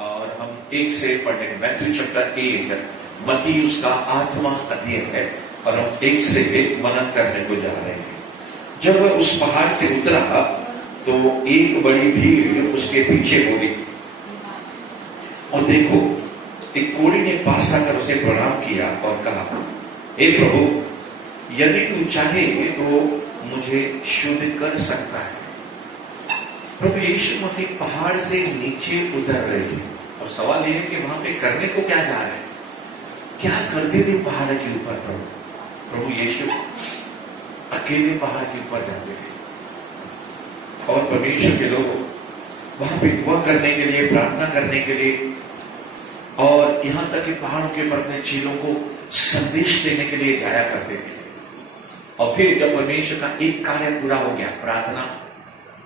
और हम एक से पढ़ेंगे मैथ्यू चैप्टर 8। मत्ती उसका 8वां अध्याय है और हम एक से मनन करने को जा रहे हैं। जब वह उस पहाड़ से उतरा तो एक बड़ी भीड़ उसके पीछे हो गई और देखो एक कोढ़ी ने पास आकर उसे प्रणाम किया और कहा, हे प्रभु, यदि तू चाहे तो मुझे शुद्ध कर सकता है। प्रभु यीशु मसीह पहाड़ से नीचे उतर रहे थे और सवाल यह है कि वहां पे करने को क्या जा रहे हैं, क्या करते थे पहाड़ के ऊपर। प्रभु यीशु अकेले पहाड़ के ऊपर जाते थे और परमेश्वर के लोग वहां पे दुआ करने के लिए, प्रार्थना करने के लिए और यहां तक कि पहाड़ों के ऊपर अपने चेलों को संदेश देने के लिए जाया करते थे। और फिर जब परमेश्वर का एक कार्य पूरा हो गया, प्रार्थना,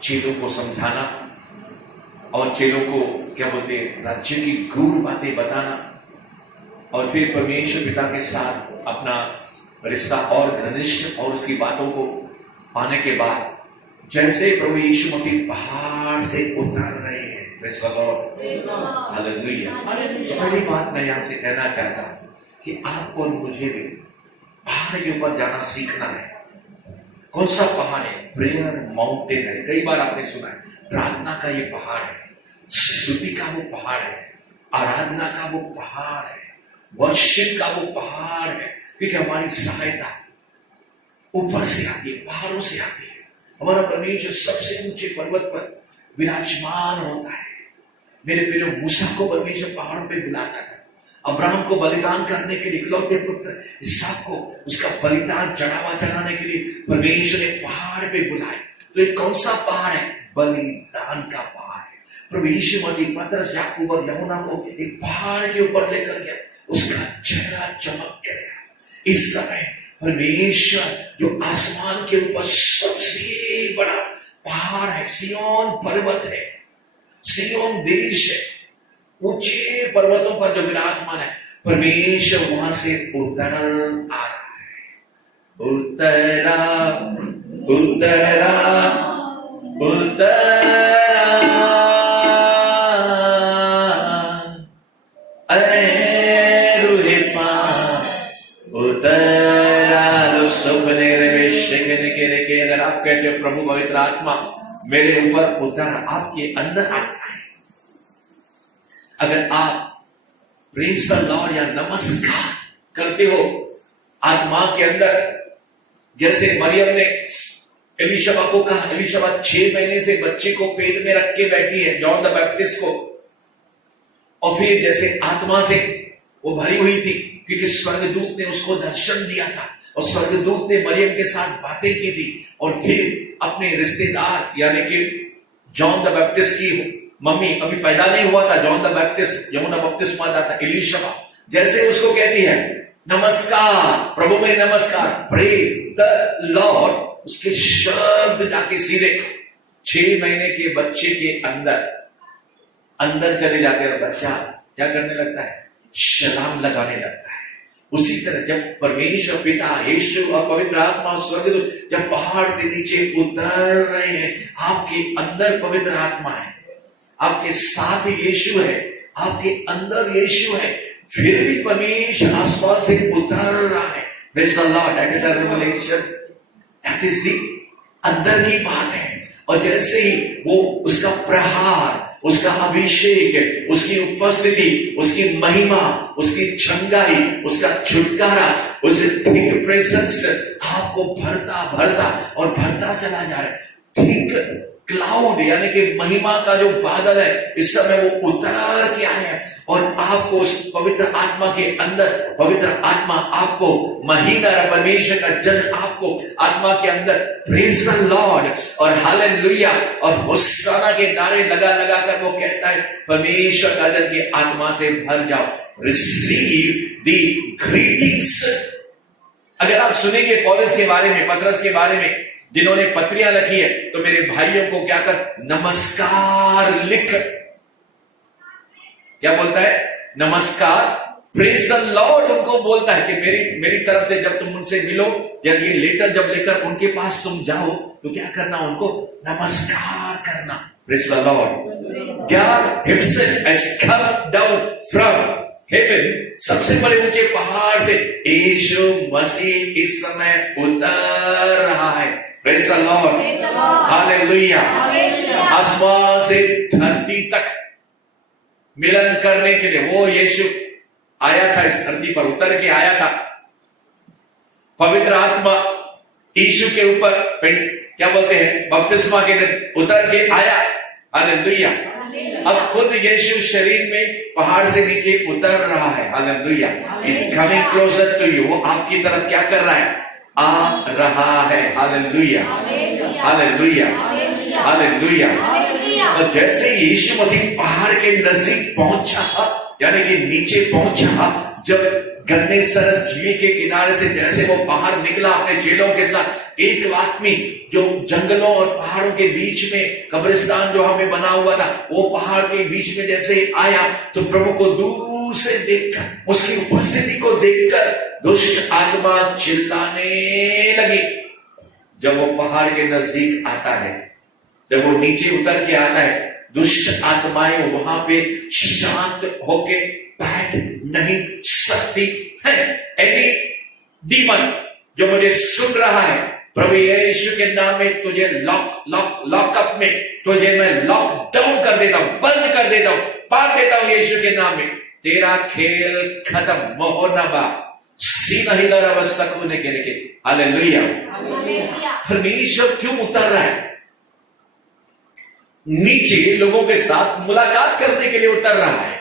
चेलों को समझाना और चेलों को क्या बोलते हैं, राज्य की गूढ़ बातें बताना, और फिर परमेश्वर पिता के साथ अपना रिश्ता और घनिष्ठ और उसकी बातों को पाने के बाद जैसे प्रभु यीशु मसीह पहाड़ से उतर रहे हैं, हालेलुया। पहली बात मैं यहां से कहना चाहता हूं कि आपको और मुझे भी पहाड़ के ऊपर जाना सीखना है। कौन सा पहाड़ है? प्रेयर माउंटेन है। कई बार आपने सुना है, प्रार्थना का ये पहाड़ है, स्तुति का वो पहाड़ है, आराधना का वो पहाड़ है, वर्शिप का वो पहाड़ है, क्योंकि हमारी सहायता ऊपर से आती है, पहाड़ों से आती है। हमारा परमेश्वर सबसे ऊंचे पर्वत पर विराजमान होता है। मेरे प्रिय, मूसा को परमेश्वर पहाड़ों पे बुलाता था, अब्राहम को बलिदान करने के लिए, इकलौते पुत्र इसहाक को उसका बलिदान चढ़ावा चढ़ाने के लिए परमेश्वर ने पहाड़ पे बुलाए। तो एक कौन सा पहाड़ है? बलिदान का पहाड़ है। प्रभु यीशु मसीह पतरस, याकूब और यूहन्ना को एक पहाड़ के ऊपर लेकर गया, उसका चेहरा चमक गया। इस समय परमेश्वर जो आसमान के ऊपर सबसे बड़ा पहाड़ है, सिय्योन पर्वत है, सिय्योन देश है, ऊंचे पर्वतों पर जो विराजमान है, परमेश्वर वहां से उतर आ रहा है। उतरा उतरा उतरा, अरे रूहे पास उतरा। सुपने के अगर आप कहते हो, प्रभु पवित्र आत्मा मेरे ऊपर उतर, आपके अंदर आता है। अगर आप प्रेज़ द लॉर्ड या नमस्कार करते हो आत्मा के अंदर, जैसे मरियम ने एलिशबा को कहा, एलिशबा 6 महीने से बच्चे को पेट में रख के बैठी है, जॉन द बैप्टिस्ट को, और फिर जैसे आत्मा से वो भरी हुई थी, क्योंकि स्वर्गदूत ने उसको दर्शन दिया था और स्वर्गदूत ने मरियम के साथ बातें की थी। और फिर अपने रिश्तेदार यानी कि जॉन द बैप्टिस्ट की मम्मी, अभी पैदा नहीं हुआ था जॉन द बैप्टिस्ट, यूहन्ना बपतिस्मा दाता एलिशबा, जैसे उसको कहती है नमस्कार, प्रभु में नमस्कार, प्रेज द लॉर्ड, उसके शब्द जाके सीधे 6 महीने के बच्चे के अंदर चले जाते हैं। बच्चा क्या करने लगता है? सलाम लगाने लगता है। उसी तरह जब परमेश्वर पिता, यीशु और पवित्र आत्मा स्वर्गदूत जब पहाड़ से नीचे उतर रहे हैं, आपके अंदर पवित्र आत्मा है, आपके साथ यीशु है, आपके अंदर यीशु है, फिर भी परमेश्वर आसमान से उतर रहा है। Praise the Lord, that is the revelation, that is the अंदर की बात है। और जैसे ही वो उसका प्रहार, उसका अभिषेक, उसकी उपस्थिति, उसकी महिमा, उसकी छंगाई, उसका छुटकारा, उससे थिक प्रेजेंस आपको भरता भरता और भरता चला जा रहा है। थिक क्लाउड यानी कि महिमा का जो बादल है, इस समय वो उतर के आए हैं और आपको उस पवित्र आत्मा के अंदर, पवित्र आत्मा आपको महीना, परमेश्वर का जन आपको आत्मा के अंदर प्रेज़ द लॉर्ड और हालेलुया और होशाना के नारे लगा लगा कर वो कहता है, परमेश्वर का जन की आत्मा से भर जाओ, रिसीव द ग्रीटिंग्स। अगर आप सुनेंगे पौलुस के बारे में, पतरस के बारे में, जिन्होंने पत्रियां लिखी है, तो मेरे भाइयों को क्या कर, नमस्कार लिख, क्या बोलता है? नमस्कार, प्रेज़ द लॉर्ड उनको बोलता है कि मेरी तरफ से जब तुम उनसे मिलो या ये लेटर जब लेकर उनके पास तुम जाओ तो क्या करना? उनको नमस्कार करना। Praise the Lord. God himself has come down from heaven. सबसे बड़े ऊंचे पहाड़ से यीशु मसीह इस समय उतर रहा है. Praise the Lord. Hallelujah. आसमान से धरती तक मिलन करने के लिए वो यीशु आया था, इस धरती पर उतर के आया था. पवित्र आत्मा यीशु के ऊपर क्या बोलते हैं, बपतिस्मा के दिन उतर के आया. हालेलुया. अब खुद यीशु शरीर में पहाड़ से नीचे उतर रहा है. Hallelujah. Is coming closer to you. वो आपकी तरफ क्या कर रहा है, आ रहा है. हालेलुया. हालेलुया. हालेलुया. और जैसे यीशु मसीह पहाड़ के नजदीक पहुंचा, यानी कि नीचे पहुंचा, जब गन्नेसरत झील के किनारे से जैसे वो बाहर निकला अपने चेलों के साथ, एक आदमी जो जंगलों और पहाड़ों के बीच में कब्रिस्तान जो हमें बना हुआ था, वो पहाड़ के बीच में जैसे आया तो प्रभु को दूर से देखकर, उसकी उपस्थिति को देखकर दुष्ट आत्मा चिल्लाने लगी. जब वो पहाड़ के नजदीक आता है, जब वो नीचे उतर के आता है, दुष्ट आत्माएं वहां पे शांत होके बैठ नहीं सकती है. एनी डीमन जो मुझे सुन रहा है, प्रभु यीशु के नाम में तुझे लॉकअप में तुझे मैं लॉक डाउन कर देता हूं, बंद कर देता हूं, बांध देता हूं यीशु के नाम में. तेरा खेल खत्म. मोहनबा सीना हिला अवस्था को के लेके. हालेलुया. परमेश्वर क्यों उतर रहा है? नीचे लोगों के साथ मुलाकात करने के लिए उतर रहा है.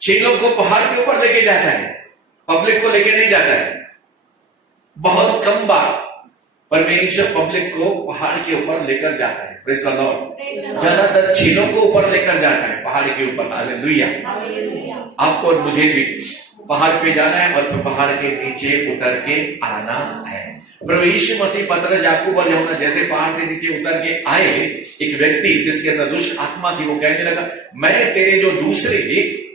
चेलों को पहाड़ के ऊपर लेके जाता है, पब्लिक को लेके नहीं जाता है. बहुत कम बार परमेश्वर पब्लिक को पहाड़ के ऊपर लेकर जाता है. Praise the Lord. ज्यादातर चेलों को ऊपर लेकर जाता है, पहाड़ के ऊपर. हालेलुया. आपको और मुझे भी पहाड़ पे जाना है और फिर पहाड़ के नीचे उतर के आना है. प्रभु यीशु मसीह, पतरस, याकूब और यूहन्ना जैसे पहाड़ के नीचे उतर के आए, एक व्यक्ति जिसके अंदर दुष्ट आत्मा थी, वो कहने लगा, मैं तेरे जो दूसरे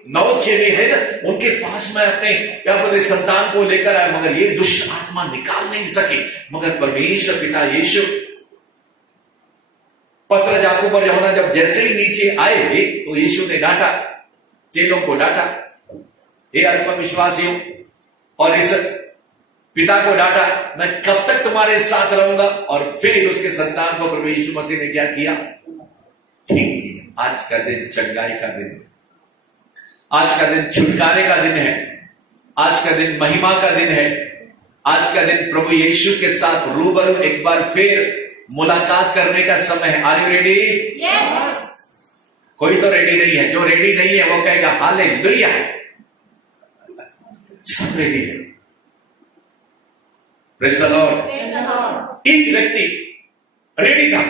9 चेले हैं ना, उनके पास मैं अपने क्या बोलते संतान को लेकर आया, मगर ये दुष्ट आत्मा निकाल नहीं सके. मगर परमेश्वर पिता यीशु, पतरस, याकूब और यूहन्ना जब जैसे ही नीचे आए तो यीशु ने डांटा, चेलों को डांटा, हे अल्पविश्वासियों, और इस पिता को डांटा, मैं कब तक तुम्हारे साथ रहूंगा. और फिर उसके संतान को प्रभु यीशु मसीह ने क्या किया, ठीक किया. आज का दिन चंगाई का दिन, आज का दिन छुटकारे का दिन है, आज का दिन महिमा का दिन है, आज का दिन प्रभु यीशु के साथ रूबरू एक बार फिर मुलाकात करने का समय है. Are you ready? यस. कोई तो रेडी नहीं है. जो रेडी नहीं है वो कहेगा हालेलुया. सब रेडी है. Praise the Lord. एक व्यक्ति रेडी था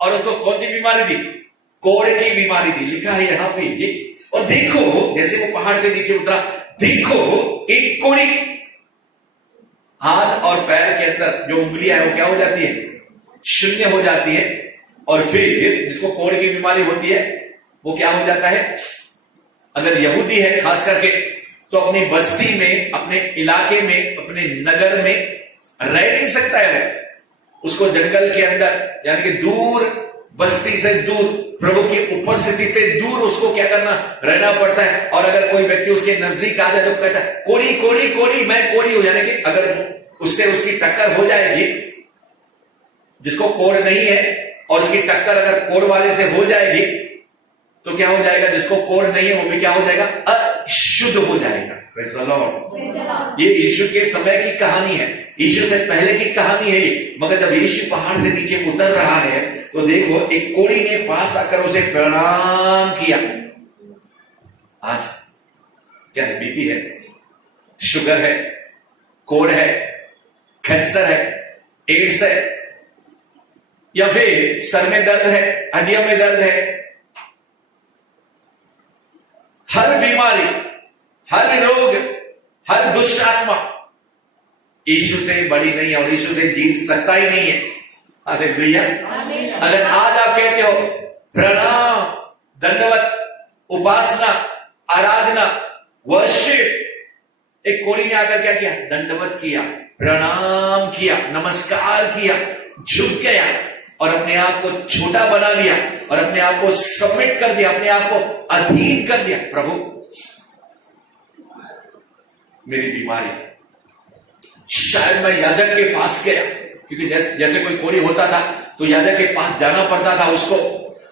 और उसको कौन सी बीमारी थी? कोढ़ की बीमारी थी. लिखा है यहां पे ये. और देखो, जैसे वो पहाड़ से नीचे उतरा, देखो एक कोढ़ी हाथ और पैर के अंदर जो उंगलियां है वो क्या हो जाती है, शून्य हो जाती है. और फिर जिसको कोढ़ की बीमारी होती है वो क्या हो जाता है, अगर यहूदी है खास करके, तो अपनी बस्ती में, अपने इलाके में, अपने नगर में रह नहीं सकता है. उसको जंगल के अंदर, यानी कि दूर, बस्ती से दूर, प्रभु की उपस्थिति से दूर उसको क्या करना, रहना पड़ता है. और अगर कोई व्यक्ति उसके नजदीक आ जाए तो कहता है कोढ़ी कोढ़ी कोढ़ी, मैं कोढ़ी हूं. यानी कि अगर उससे उसकी टक्कर हो जाएगी, जिसको कोढ़ नहीं है, और उसकी टक्कर अगर कोढ़ वाले से हो जाएगी तो क्या हो जाएगा, जिसको कोढ़ नहीं है वो भी क्या हो जाएगा, अशुद्ध हो जाएगा. Praise the Lord. ये यीशु के समय की कहानी है, यीशु से पहले की कहानी है. मगर जब यीशु पहाड़ से नीचे उतर रहा है तो देखो एक कोढ़ी ने पास आकर उसे प्रणाम किया. आज क्या है, बीपी है, शुगर है, कोढ़ है, कैंसर है, एड्स है, या फिर सर में दर्द है, हड्डियों में दर्द है, हर बीमारी, हर रोग, हर दुष्ट आत्मा यीशु से बड़ी नहीं है और यीशु से जीत सकता ही नहीं है. हालेलुया. अगर आज आप कहते हो प्रणाम, दंडवत, उपासना, आराधना, वर्शिप, एक कोढ़ी ने आकर क्या किया, दंडवत किया, प्रणाम किया, नमस्कार किया, झुक गया, और अपने आप को छोटा बना लिया और अपने आप को सबमिट कर दिया, अपने आप को अधीन कर दिया। प्रभु मेरी बीमारी, शायद मैं याजक के पास गया, क्योंकि जैसे कोई कोड़ी होता था तो याजक के पास जाना पड़ता था उसको,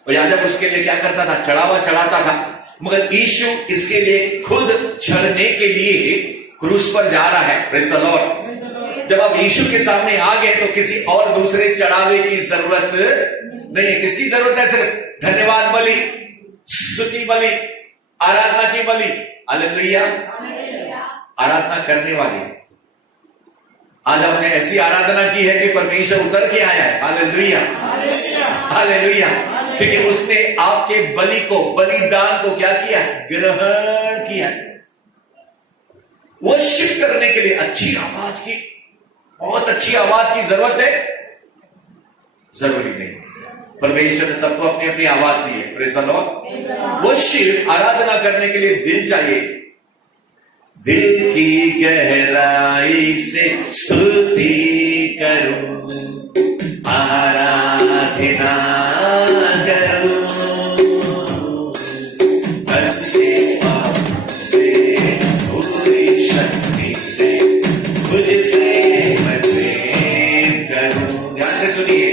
और याजक उसके लिए क्या करता था, चढ़ावा चढ़ाता था। मगर यीशु इसके लिए खुद चढ़ने के लिए क्रूस पर जा रहा है। Praise the Lord. जब आप यीशु के सामने आ गए तो किसी और दूसरे चढ़ावे की जरूरत नहीं है। किसकी जरूरत है? सिर्फ धन्यवाद बलि, स्तुति बलि, आराधना की बलि। हालेलुया। आराधना करने वाली। आज आपने ऐसी आराधना की है कि परमेश्वर उतर के आया है। Hallelujah, hallelujah. क्योंकि उसने आपके बलि को, बलिदान को क्या किया? ग्रहण किया। वर्शिप करने के लिए अच्छी आवाज की, बहुत अच्छी आवाज की जरूरत है? जरूरी नहीं। परमेश्वर ने सबको अपनी अपनी आवाज दी है। Praise the Lord. वर्शिप, आराधना करने के लिए दिल चाहिए। दिल की गहराई से स्तुति करूं, आराधना करूं, तन से पाप से पूरी शक्ति से मुझसे मैं प्रेम करूं। ध्यान से सुनिए।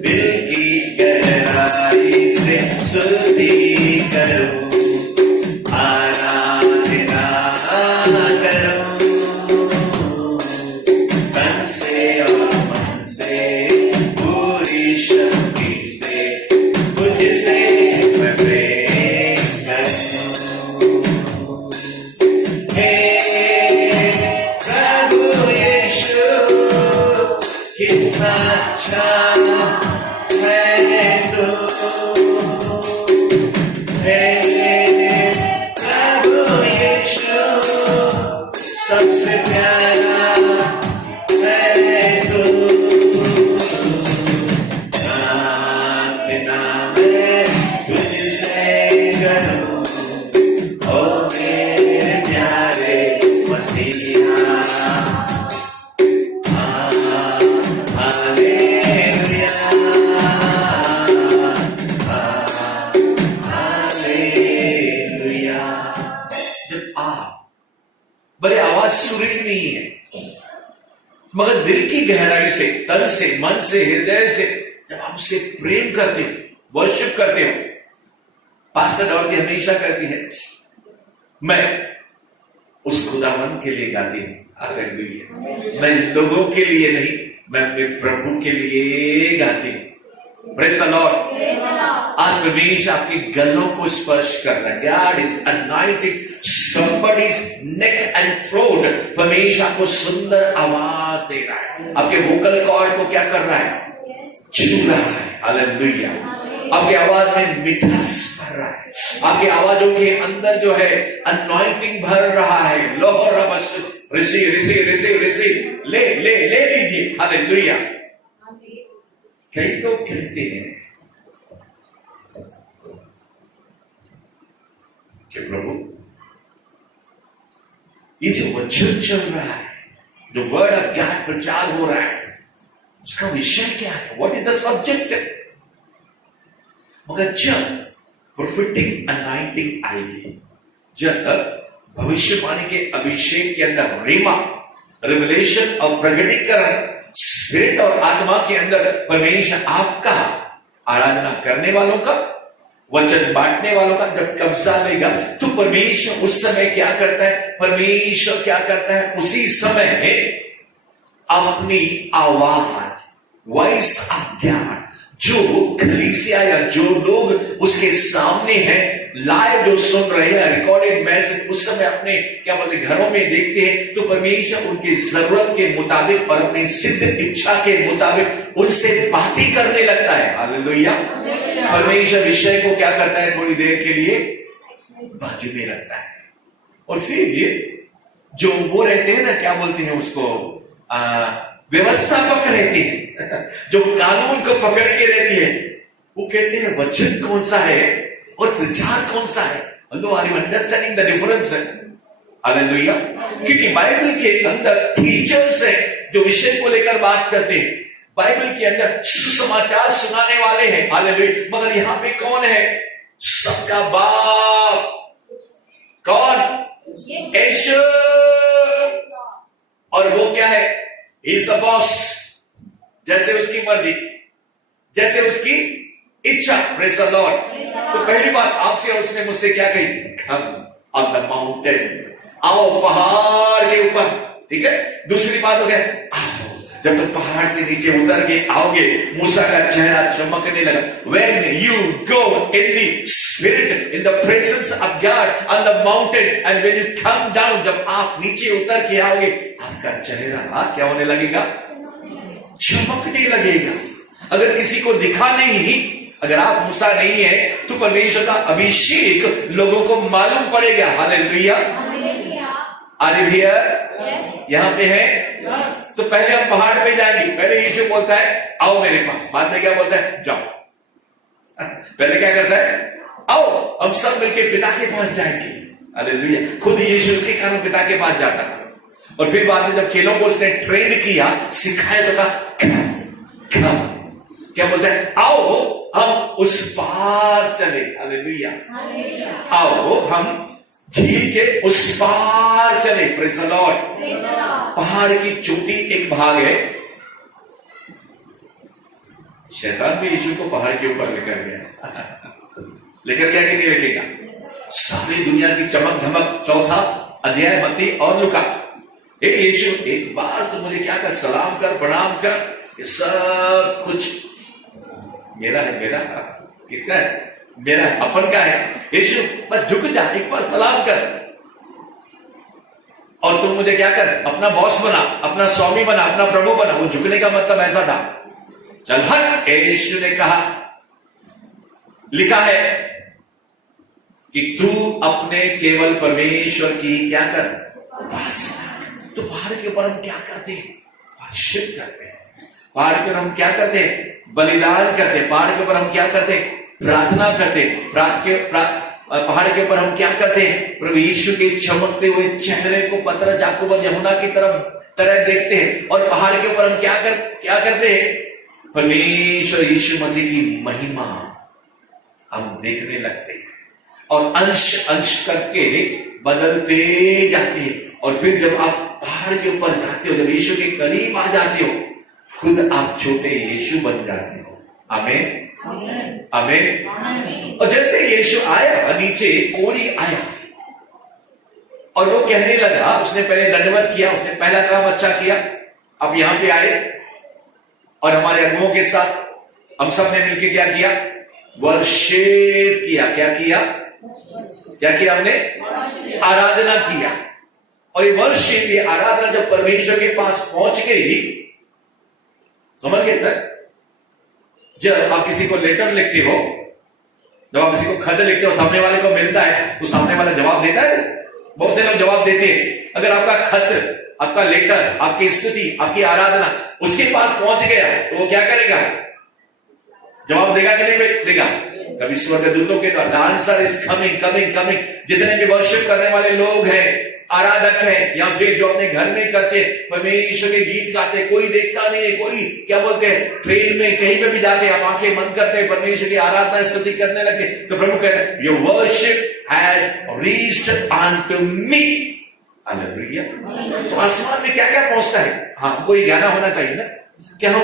दिल की गहराई से स्तुति करूं, सबसे प्यारा है तू। प्रार्थना मैं तुझसे करूं, ओ मेरे प्यारे मसीहा। Hallelujah, hallelujah. जब आप भले आवाज सुरीली नहीं है, मगर दिल की गहराई से, तन से, मन से, हृदय से जब आप उससे प्रेम करते हो, वर्शिप करते हो। पास्टर डॉर्टी हमेशा करती है, मैं उस खुदावंत के लिए गाती हूं। हालेलुया। मैं लोगों के लिए नहीं, मैं अपने प्रभु के लिए गाती हूं। Praise the Lord. आज परमेश्वर आपके गलों को स्पर्श कर रहा है। God is anointing somebody's neck and throat। परमेश्वर आपको सुंदर आवाज दे रहा है। आपके वोकल कॉर्ड को क्या कर रहा है? छू रहा है। हालेलुया। आपकी आवाज में मिठास भर रहा है। आपकी आवाजों के अंदर जो है अनॉइंटिंग भर रहा है। लोहर रिसीव रिसीव रिसीव रिसीव, ले ले ले लीजिए। हालेलुया। कई लोग कहते हैं कि प्रभु ये जो वचन चल रहा है, जो वर्ड ऑफ गॉड प्रचार हो रहा है, उसका विषय क्या है? What is the subject? मगर जब प्रोफेटिक अनाइंटिंग आएगी, जब भविष्यवाणी के अभिषेक के अंदर रीमा, रिवलेशन और प्रकटीकरण, स्पिरिट और आत्मा के अंदर परमेश्वर आपका आराधना करने वालों का, वचन बांटने वालों का जब कब्जा लेगा, तो परमेश्वर उस समय क्या करता है? परमेश्वर क्या करता है? उसी समय में अपनी आवाज, वॉइस ऑफ गॉड, जो कलीसिया या जो लोग उसके सामने हैं, लाइव जो सुन रहे हैं, रिकॉर्डेड मैसेज, उस समय अपने क्या बोलते घरों में देखते हैं, तो परमेश्वर उनकी जरूरत के मुताबिक और अपनी सिद्ध इच्छा के मुताबिक उनसे बातें करने लगता है। हालेलुया। परमेश्वर विषय को क्या करता है? थोड़ी देर के लिए बाजू में रखता है, और फिर जो वो रहते हैं ना, क्या बोलते हैं उसको, व्यवस्था पकड़ रहती है, जो कानून को पकड़ के रहती है, वो कहते हैं वचन कौन सा है और प्रचार कौन सा है। Hello, are you understanding the difference? Hallelujah. क्योंकि बाइबल के अंदर टीचर्स है जो विषय को लेकर बात करते हैं, बाइबल के अंदर सुसमाचार सुनाने वाले हैं, हालेलुया। मगर यहां पे कौन है? सबका बाप। कौन? यीशु। और वो क्या है? He is the boss. जैसे उसकी मर्जी, जैसे उसकी इच्छा। Praise the Lord. तो पहली बात आपसे उसने मुझसे क्या कही? कम ऑन द माउंटेन, आओ पहाड़ के ऊपर, ठीक है। दूसरी बात हो गया, आओ, जब तुम पहाड़ से नीचे उतर के आओगे, मूसा का चेहरा चमकने लगा। When you go in the spirit, in the presence of God on the mountain, and when you come down, जब आप नीचे उतर के आओगे, आपका चेहरा क्या होने लगेगा? चमकने लगेगा। अगर किसी को दिखा नहीं, अगर आप मूसा नहीं है, तो परमेश्वर का अभिषेक लोगों को मालूम पड़ेगा। हालेलुया। Are you here? यहां पे है। तो पहले हम पहाड़ पे जाएंगे। पहले यीशु बोलता है आओ मेरे पास। बाद में क्या बोलता है? जाओ। पहले क्या करता है? आओ हम सब मिलकर पिता के पास जाएंगे। हालेलुया। खुद यीशु उसके कारण पिता के पास जाता था। और फिर बाद में जब चेलों को उसने ट्रेन किया, सिखाया, तो कहा क्या बोलता है? आओ हम उस पार चले। हालेलुया। आओ हम झील के उस पार चले। Praise the Lord. पहाड़ की चोटी एक भाग है। शैतान भी यीशु को पहाड़ के ऊपर लेकर गया। लेकर गया कि नहीं लेकेगा? सारी दुनिया की चमक धमक। चौथा अध्याय मत्ती और लूका। यीशु एक बार तो मुझे क्या कर, सलाम कर, प्रणाम कर, ये सब कुछ मेरा है। मेरा किसका है? मेरा अपन का है। यीशु बस झुक जा, एक बार सलाम कर, और तुम मुझे क्या कर, अपना बॉस बना, अपना स्वामी बना, अपना प्रभु बना। वो झुकने का मतलब ऐसा था। चल हट। यीशु ने कहा, लिखा है कि तू अपने केवल परमेश्वर की क्या कर, उपासना। तो पहाड़ के ऊपर हम क्या करते हैं? वर्शिप करते हैं। पहाड़ के ऊपर हम क्या करते हैं? बलिदान करते हैं। पहाड़ के ऊपर हम क्या करते हैं? प्रार्थना करते हैं। पहाड़ के ऊपर हम क्या करते हैं? प्रभु यीशु के चमकते हुए चेहरे को पतरस, याकूब और यूहन्ना की तरह देखते हैं। और पहाड़ के ऊपर हम क्या करते हैं? परमेश्वर यीशु मसीह की महिमा हम देखने लगते हैं, और अंश अंश करके बदलते जाते हैं। और फिर जब आप पहाड़ के ऊपर जाते हो, जब यीशु के करीब आ जाते हो, खुद आप छोटे यीशु बन जाते हो। आमीन, आमीन। और जैसे यीशु आया, नीचे कोढ़ी आया और वो कहने लगा, उसने पहले दंडवत किया, उसने पहला काम अच्छा किया। अब यहां पे आए और हमारे अगुओं के साथ हम सब ने मिलकर क्या किया? वर्शिप किया। क्या किया? क्या किया हमने? आराधना किया। और ये वर्शिप, ये आराधना जब परमेश्वर के पास पहुंच गई, समझ गए तक? जब आप किसी को लेटर लिखते हो, जब आप किसी को खत लिखते हो, सामने वाले को मिलता है, तो सामने वाला जवाब देता है। बहुत से लोग जवाब देते हैं। अगर आपका खत, आपका लेटर, आपकी स्तुति, आपकी आराधना उसके पास पहुंच गया, तो वो क्या करेगा? जवाब देगा कि नहीं देगा? कभी स्वर्गदूतों के द्वारा, the answer is coming coming coming. जितने भी वर्शिप करने वाले लोग हैं, आराधक है, या फिर जो अपने घर में करते, परमेश्वर के गीत गाते, कोई देखता नहीं है, कोई क्या बोलते हैं, ट्रेन में कहीं पे भी जाते, आप आंखें बंद करते हैं, परमेश्वर की आराधना स्तुति करने लगे, तो प्रभु कहते हैं, your worship has reached onto me. Hallelujah. तो आसमान में क्या क्या पहुंचता है? हाँ, हमको ये ज्ञान होना चाहिए ना, क्या हम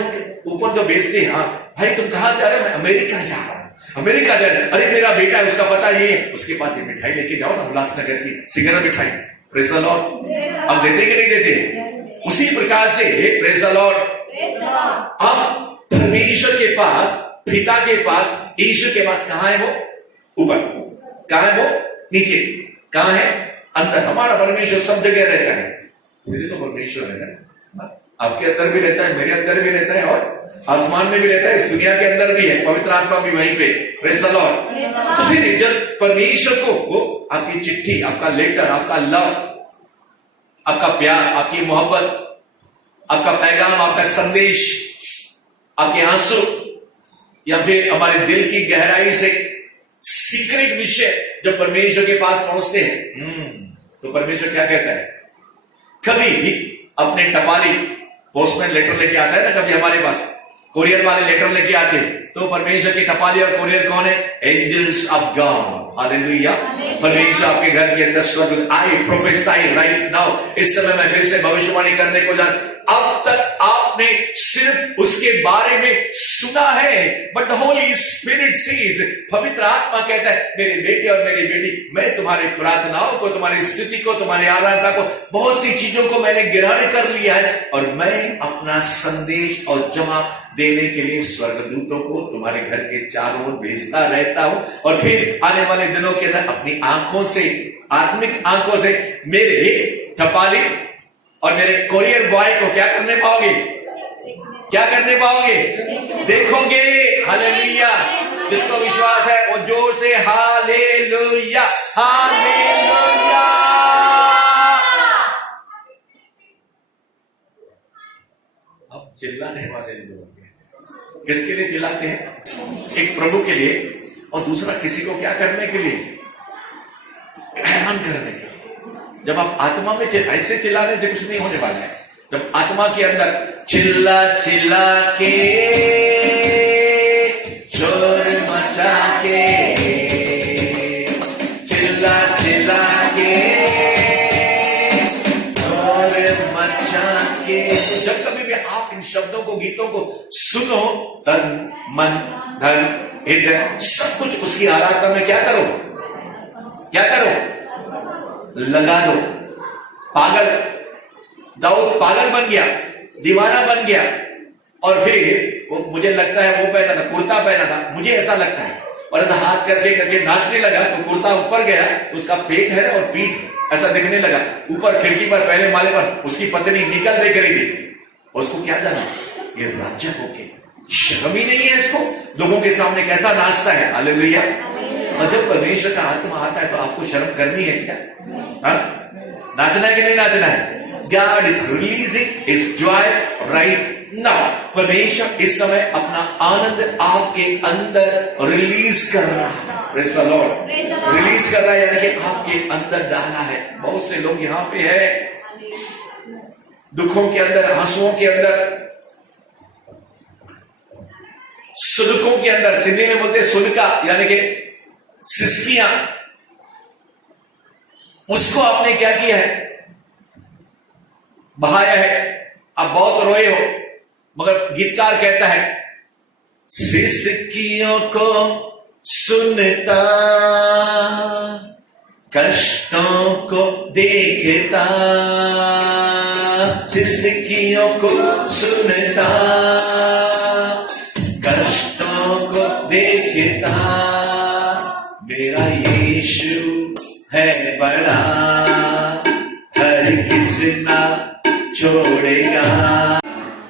ऊपर जो बेचते हैं, हाँ भाई तुम कहां जा रहे हो? मैं अमेरिका जा रहा हूं। अमेरिका जा रहे? अरे मेरा बेटा है, उसका पता ये है, उसके पास ये मिठाई लेके जाओ ना, उल्लासनगर की सिंगरा मिठाई। Praise the Lord. हम देते कि नहीं देते? उसी प्रकार से प्रेज़ द लॉर्ड, हम परमेश्वर के पास, पिता के पास, यीशु के पास कहां है? वो ऊपर। कहां है वो? नीचे। कहां है? अंदर। हमारा परमेश्वर सब जगह रहता है, इसलिए तो परमेश्वर रहता है। आपके अंदर भी रहता है, मेरे अंदर भी रहता है, और आसमान में भी रहता है, इस दुनिया के अंदर भी है, पवित्र आत्मा भी वहीं पे। Praise the Lord. तो फिर जब परमेश्वर को वो आपकी चिट्ठी, आपका लेटर, आपका लव, आपका प्यार, आपकी मोहब्बत, आपका पैगाम, आपका संदेश, आपके आंसू, या फिर हमारे दिल की गहराई से सीक्रेट विषय जब परमेश्वर के पास पहुंचते हैं, तो परमेश्वर क्या कहता है? कभी भी अपने टपाली पोस्टमैन लेटर लेके आता है ना, कभी हमारे पास, कोरियर वाले लेटर लेके आते, तो परमेश्वर की टपाली और कोरियर कौन है? Angels of God. हालेलुया। परमेश्वर आपके घर के अंदर स्वर्ग। आई प्रोफेसाई राइट नाउ, इस समय मैं फिर से भविष्यवाणी करने को जा, अब तक आपने सिर्फ उसके बारे में सुना है, but the Holy Spirit says, पवित्र आत्मा कहता है मेरे बेटे और मेरी बेटी, मैं तुम्हारी प्रार्थनाओं को, तुम्हारी स्तुति को, तुम्हारी आराधना को, बहुत सी चीजों को मैंने ग्रहण कर लिया है और मैं अपना संदेश और जवाब देने के लिए स्वर्गदूतों को तुम्हारे घर के चारों ओर भेजता रहता हूं। और फिर आने वाले दिनों के अंदर अपनी आंखों से, आत्मिक आंखों से मेरे टपाली और मेरे कोरियर बॉय को क्या करने पाओगे? क्या करने पाओगे? देखोगे। हालेलुया। जिसको विश्वास है वो जोर से हालेलुया, हालेलुया। अब चिल्लाने वाले लोग किसके लिए चिल्लाते हैं? एक प्रभु के लिए और दूसरा किसी को क्या करने के लिए? हैरान करने के लिए। जब आप आत्मा में ऐसे चिल्लाने से कुछ नहीं होने वाला है। जब आत्मा के अंदर चिल्ला चिल्ला के, शोर मचा के, चिल्ला चिल्ला के, शोर मचा के, जब कभी भी आप इन शब्दों को, गीतों को सुनो, तन मन धन हृदय सब कुछ उसकी आराधना में क्या करो? क्या करो? लगा दो। पागल दाऊद पागल बन गया, दीवाना बन गया, और फिर वो, मुझे लगता है वो पहना था, कुर्ता पहना था, मुझे ऐसा लगता है, और ऐसा हाथ करके करके नाचने लगा तो कुर्ता ऊपर गया, उसका पेट है और पीठ ऐसा दिखने लगा। ऊपर खिड़की पर पहले माले पर उसकी पत्नी निकल देख रही थी। उसको क्या जाना, ये राज्य होके शर्म ही नहीं है इसको, लोगों के सामने कैसा नाचता है। हालेलुया। और जब परमेश्वर का आत्मा आता है तो आपको शर्म करनी है क्या? नाचना है कि नहीं नाचना है? God is releasing His joy right now. परमेश्वर इस समय अपना आनंद आपके अंदर रिलीज कर रहा है। Praise the Lord. रिलीज कर रहा है, यानी कि आपके अंदर डाला है। बहुत से लोग यहाँ पे है दुखों के अंदर, आंसुओं के अंदर, सुलकों के अंदर, सिंधी में बोलते सुलका यानी कि सिसकियां, उसको आपने क्या किया है? बहाया है। आप बहुत रोए हो, मगर गीतकार कहता है सिसकियों को सुनता, कष्टों को देखता, सिसकियों को सुनता, कष्टों को देखता, मेरा यीशु है बड़ा, हर किसी ना छोड़ेगा,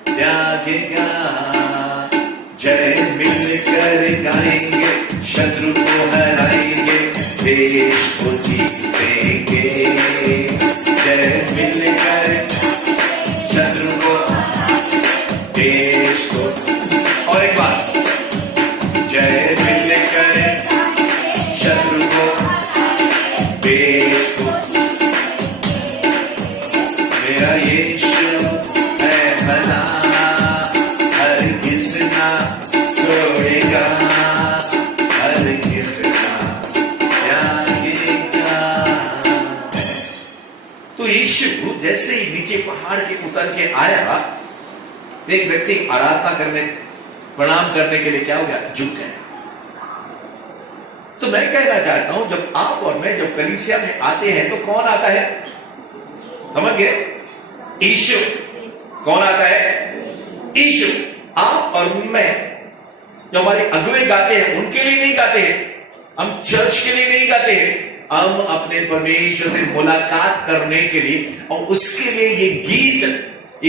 त्यागेगा, जय मिलकर गाएंगे, शत्रु को हराएंगे, देश को जीतेंगे, जय मिलकर शत्रु को, देश को, और एक बार, जय मिलकर शत्रु को, देश को, मेरा यीशु है भला, हर किसी ना छोड़ेगा, हर किसी ना त्यागेगा। तो यीशु जैसे ही नीचे पहाड़ के उतर के आया, एक व्यक्ति आराधना करने, प्रणाम करने के लिए क्या हो गया? झुक गया। तो मैं कहना चाहता हूं, जब आप और मैं जब कलीसिया में आते हैं तो कौन आता है? समझ गए? यीशु। कौन आता है? यीशु। आप और मैं, जो हमारे अगुवे गाते हैं, उनके लिए नहीं गाते हैं, हम चर्च के लिए नहीं गाते हैं, हम अपने परमेश्वर से मुलाकात करने के लिए, और उसके लिए ये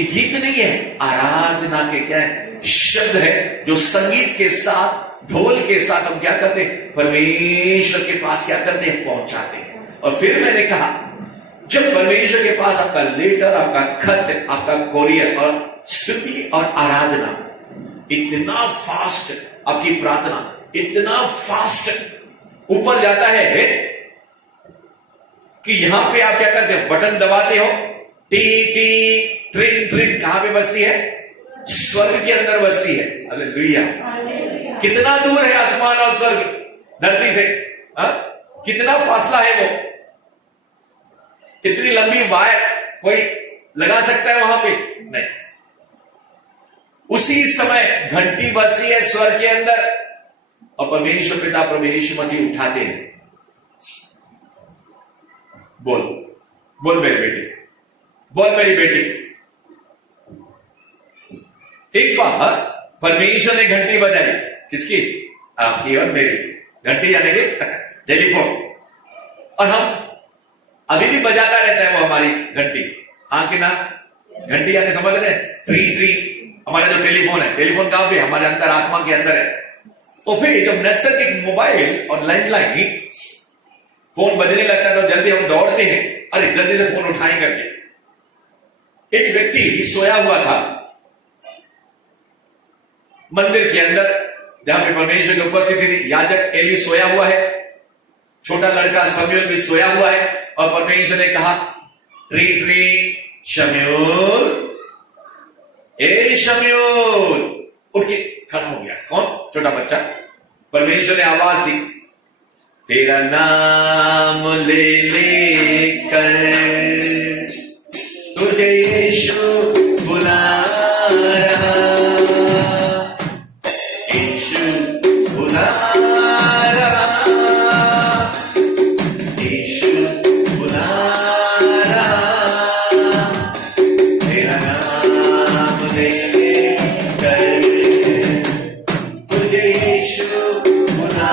गीत नहीं है, आराधना के क्या है? शब्द है, जो संगीत के साथ, ढोल के साथ हम क्या करते हैं? परमेश्वर के पास क्या करते हैं? पहुंचाते हैं। और फिर मैंने कहा, जब परमेश्वर के पास आपका लेटर, आपका खत, आपका कोरियर और स्तुति और आराधना इतना फास्ट, आपकी प्रार्थना इतना फास्ट ऊपर जाता है कि यहां पे आप क्या करते हो? बटन दबाते हो, टी टी ट्रिंग ट्रिंग, कहां पे बजती है? स्वर्ग के अंदर बसती है। हालेलुया। कितना दूर है आसमान और स्वर्ग धरती से? कितना फासला है वो? इतनी लंबी वायर कोई लगा सकता है वहां पे? नहीं। उसी समय घंटी बजती है स्वर्ग के अंदर और परमेश्वर पिता प्रभु यीशु मसीह उठाते हैं। बोल बोल मेरी बेटी, बोल मेरी बेटी। एक बार परमेश्वर ने घंटी बजाई। किसकी? आपकी और मेरी। घंटी यानी कि टेलीफोन। और हम अभी भी बजाता रहता है वो हमारी घंटी। हाँ कि ना? घंटी यानी समझ रहे? Tree tree. हमारा जो टेलीफोन है, टेलीफोन कहां पे? हमारे अंदर, आत्मा के अंदर है। और फिर जब नैसर्गिक मोबाइल और लैंडलाइन फोन बजने लगता है तो जल्दी हम दौड़ते हैं, अरे जल्दी से फोन उठाएं करके। एक व्यक्ति सोया हुआ था मंदिर के अंदर जहां पे परमेश्वर की उपस्थिति थी। याजक एली सोया हुआ है, छोटा लड़का शमूएल भी सोया हुआ है। और परमेश्वर ने कहा, ट्री ट्री शमूएल, ए शमूएल। उठ के खड़ा हो गया। कौन? छोटा बच्चा। परमेश्वर ने आवाज दी, तेरा नाम ले लेकर तुझे यीशु बुला रहा, यीशु बुला रहा, यीशु बुला रहा, तेरा नाम ले लेकर तुझे यीशु बुला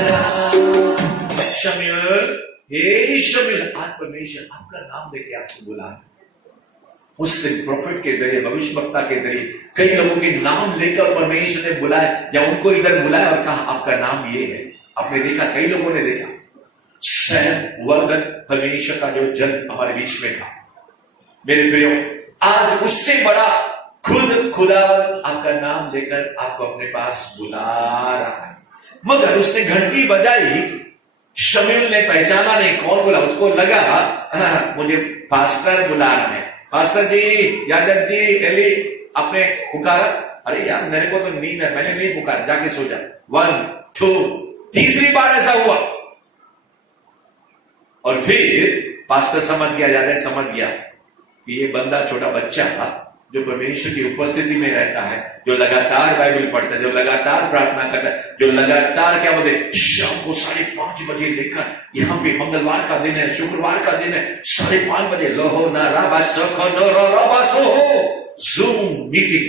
रहा। शमूएल, हे शमूएल, आज परमेश्वर आपका नाम लेके आपसे बुला रहा। उस दिन प्रोफेट के जरिए, भविष्यवक्ता के जरिए कई लोगों के नाम लेकर परमेश्वर ने बुलाया, या उनको इधर बुलाया और कहा आपका नाम ये है। आपने देखा, कई लोगों ने देखा, सैम वर्धन परमेश्वर का जो जन्म हमारे बीच में था। मेरे प्रियो, आज उससे बड़ा खुद खुदावन आपका नाम लेकर आपको अपने पास बुला रहा है। मगर उसने घंटी बजाई, शमूएल ने पहचाना नहीं कौन बुला। उसको लगा मुझे पास्टर बुला रहा है। पास्टर जी, याजक जी, एली, आपने पुकारा? अरे यार मेरे को तो नींद है, मैंने नहीं पुकारा, जाके सो जा। 1 2 तीसरी बार ऐसा हुआ। और फिर पास्टर समझ गया, याजक समझ गया कि ये बंदा छोटा बच्चा था जो परमेश्वर की उपस्थिति में रहता है, जो लगातार बाइबल पढ़ता है, जो लगातार प्रार्थना करता है, जो लगातार क्या बोलते, शाम को 5:30 बजे लेकर, यहाँ पे मंगलवार का दिन है, शुक्रवार का दिन है, 5:30 बजे लोहो ना राबा सखो नो राबा सो जूम मीटिंग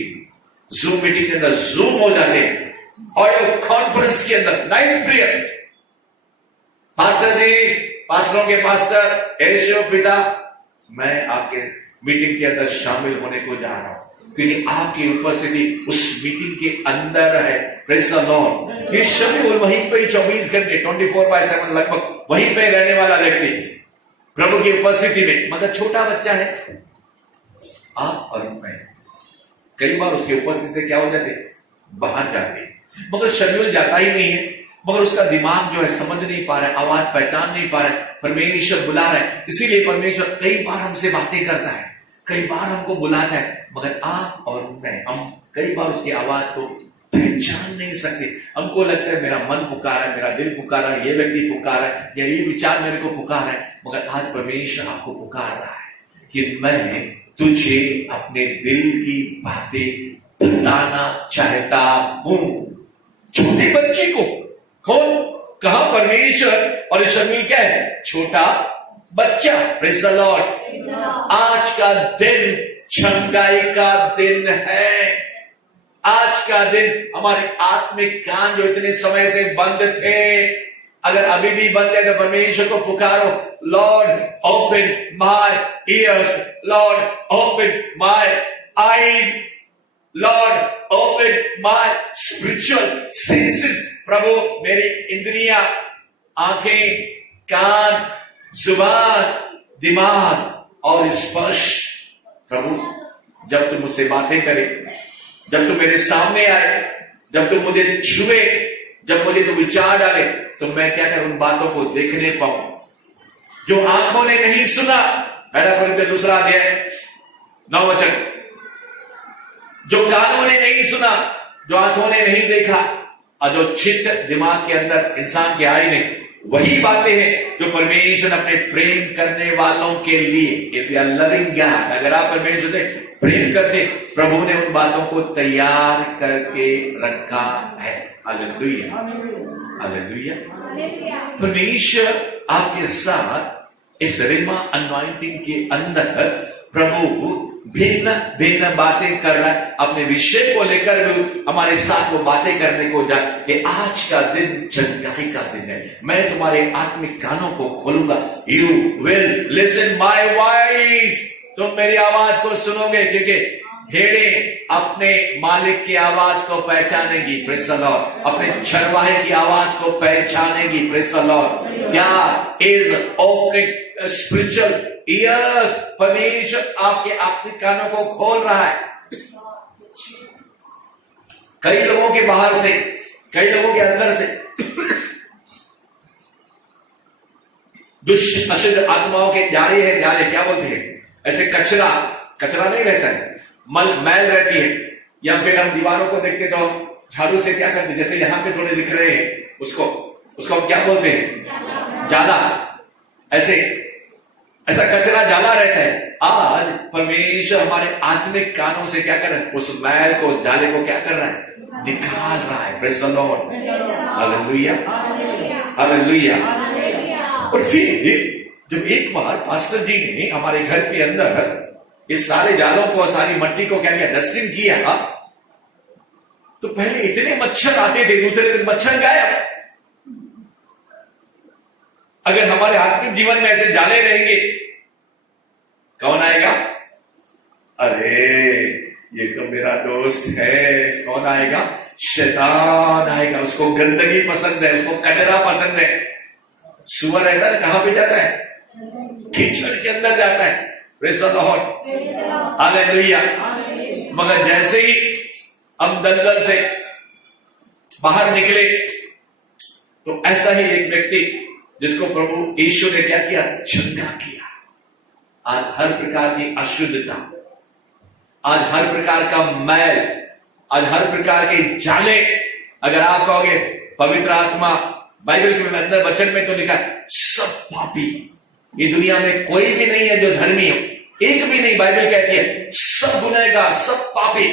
के अंदर जूम हो जाते हैं। ऑडियो कॉन्फ्रेंस के अंदर नाइट प्रेयर। पास्टर जी, पास्टरों के पास्टर यीशु पिता, मैं आपके मीटिंग के अंदर शामिल होने को जा रहा हूं, क्योंकि आपकी उपस्थिति उस मीटिंग के अंदर है। Praise the Lord. ये शमूएल वहीं पे 24 घंटे 24/7 लगभग वहीं पे रहने वाला व्यक्ति प्रभु की उपस्थिति में, मगर छोटा बच्चा है। आप और मैं कई बार उसकी उपस्थिति से क्या हो जाते, बाहर जाते, मगर शमूएल जाता ही नहीं है। मगर उसका दिमाग जो है समझ नहीं पा रहा है, आवाज पहचान नहीं पा रहा है, परमेश्वर बुला रहा है। इसीलिए परमेश्वर कई बार हमसे बातें करता है, कई बार हमको बुलाता है, मगर आप और मैं, हम कई बार उसकी आवाज को पहचान नहीं सकते। हमको लगता है मेरा मन पुकारा है, मेरा दिल पुकारा है, ये व्यक्ति पुकारा है, या ये विचार मेरे को पुकारा है। मगर आज परमेश्वर आपको पुकार रहा है कि मैं तुझे अपने दिल की बातें बताना चाहता हूं। छोटे बच्चे को कौन कहा? परमेश्वर। और शमूएल क्या है? छोटा बच्चा। Praise the Lord. आज का दिन छंगाई का दिन है। आज का दिन हमारे आत्मिक कान जो इतने समय से बंद थे, अगर अभी भी बंद है तो परमेश्वर को पुकारो, lord open my ears, lord open my eyes, lord open my spiritual senses. प्रभु मेरी इंद्रियां, आंखें, कान, जुबान, दिमाग और स्पर्श, प्रभु जब तुम मुझसे बातें करे, जब तुम मेरे सामने आए, जब तुम मुझे छुए, जब मुझे तुम विचार डाले, तो मैं क्या करूं, उन बातों को देखने पाऊं जो आंखों ने नहीं सुना। 2 कोरिन्थियों 2 अध्याय 9 वचन। जो कानों ने नहीं सुना, जो आंखों ने नहीं देखा और जो चित्त दिमाग के अंदर इंसान के आई नहीं, वही बातें हैं जो परमेश्वर अपने प्रेम करने वालों के लिए, if you are loving God, अगर आप परमेश्वर से प्रेम करते, प्रभु ने उन बातों को तैयार करके रखा है। Hallelujah, hallelujah. परमेश्वर आपके साथ इस रिमा अनॉइंटिंग के अंदर प्रभु भिन्न भिन्न बातें कर रहा है। अपने विषय को लेकर भी हमारे साथ वो बातें करने को जाए कि आज का दिन चंगाई का दिन है, मैं तुम्हारे आत्मिक कानों को खोलूंगा। You will listen my voice, तुम मेरी आवाज को सुनोगे, क्योंकि भेड़ें अपने मालिक की आवाज को पहचानेगी, प्रेज़ द लॉर्ड, अपने चरवाहे की आवाज को पहचानेगी, प्रेज़ द लॉर्ड। क्या इज ओपनिंग स्पिरिचुअल ईयर्स, परमेश्वर आपके आत्मिक कानों को खोल रहा है। कई लोगों के बाहर से, कई लोगों के अंदर से दुष्ट अशुद्ध आत्माओं के जारे हैं, जारे क्या बोलते हैं, ऐसे कचरा नहीं रहता है, मैल रहती है, या फिर हम दीवारों को देखते तो झाड़ू से क्या करते, जैसे यहां पे थोड़े दिख रहे हैं, उसको हम क्या बोलते हैं, जाला। ऐसा कचरा जाला रहता है। आज परमेश्वर हमारे आत्मिक कानों से क्या कर रहा है, उस मैल को, जाले को क्या कर रहा है, निकाल रहा है। Praise the Lord, hallelujah, hallelujah. और फिर जब एक बार पास्टर जी ने हमारे घर के अंदर इस सारे जालों को, सारी मट्टी को क्या किया, डस्टिंग किया, तो पहले इतने मच्छर आते थे, दूसरे दिन मच्छर गायब। अगर हमारे आत्मिक जीवन में ऐसे जाले रहेंगे, कौन आएगा? अरे ये तो मेरा दोस्त है। कौन आएगा? शैतान आएगा। उसको गंदगी पसंद है, उसको कचरा पसंद है। सुअर रहता है कहां पे जाता है? कीचड़ के अंदर जाता है। Praise the Lord, hallelujah. मगर जैसे ही हम दलदल से बाहर निकले, तो ऐसा ही एक व्यक्ति जिसको प्रभु यीशु ने क्या किया, चंगा किया। आज हर प्रकार की अशुद्धता, आज हर प्रकार का मैल, आज हर प्रकार के जाले, अगर आप कहोगे पवित्र आत्मा, बाइबल के अंदर वचन में तो लिखा है सब पापी, ये दुनिया में कोई भी नहीं है जो धर्मी हो, एक भी नहीं। बाइबल कहती है सब गुनहगार, सब पापी,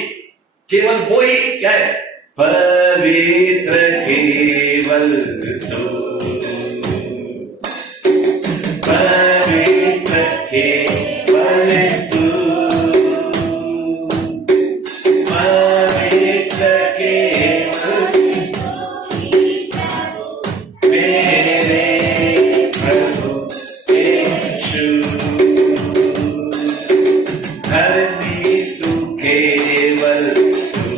केवल वो ही क्या है, पवित्र केवल तू, पवित्र केवल तू, पवित्र केवल मेरे प्रभु यीशु, धर्मी तू केवल तू,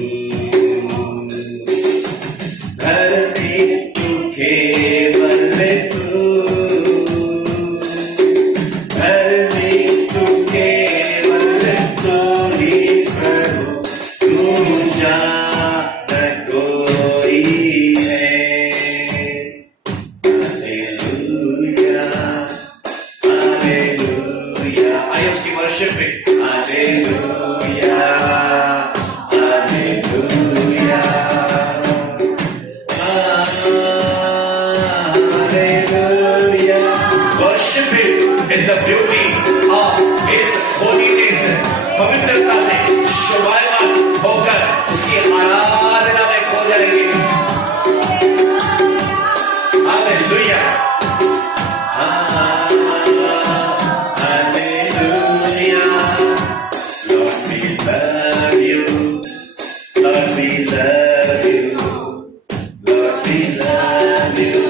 धर्मी तू केवल तू, धर्मी तू केवल तू ही प्रभु, तू जान कोई है। Hallelujah, hallelujah. आइए उसकी वर्शिप में, hallelujah, hallelujah, hallelujah. Worship in the beauty of his holiness, पवित्रता से शोभायमान होकर उसकी आराधना में खो जाएंगे। Hallelujah, hallelujah. Lord, we love you. Lord, we love you. Lord, we love you.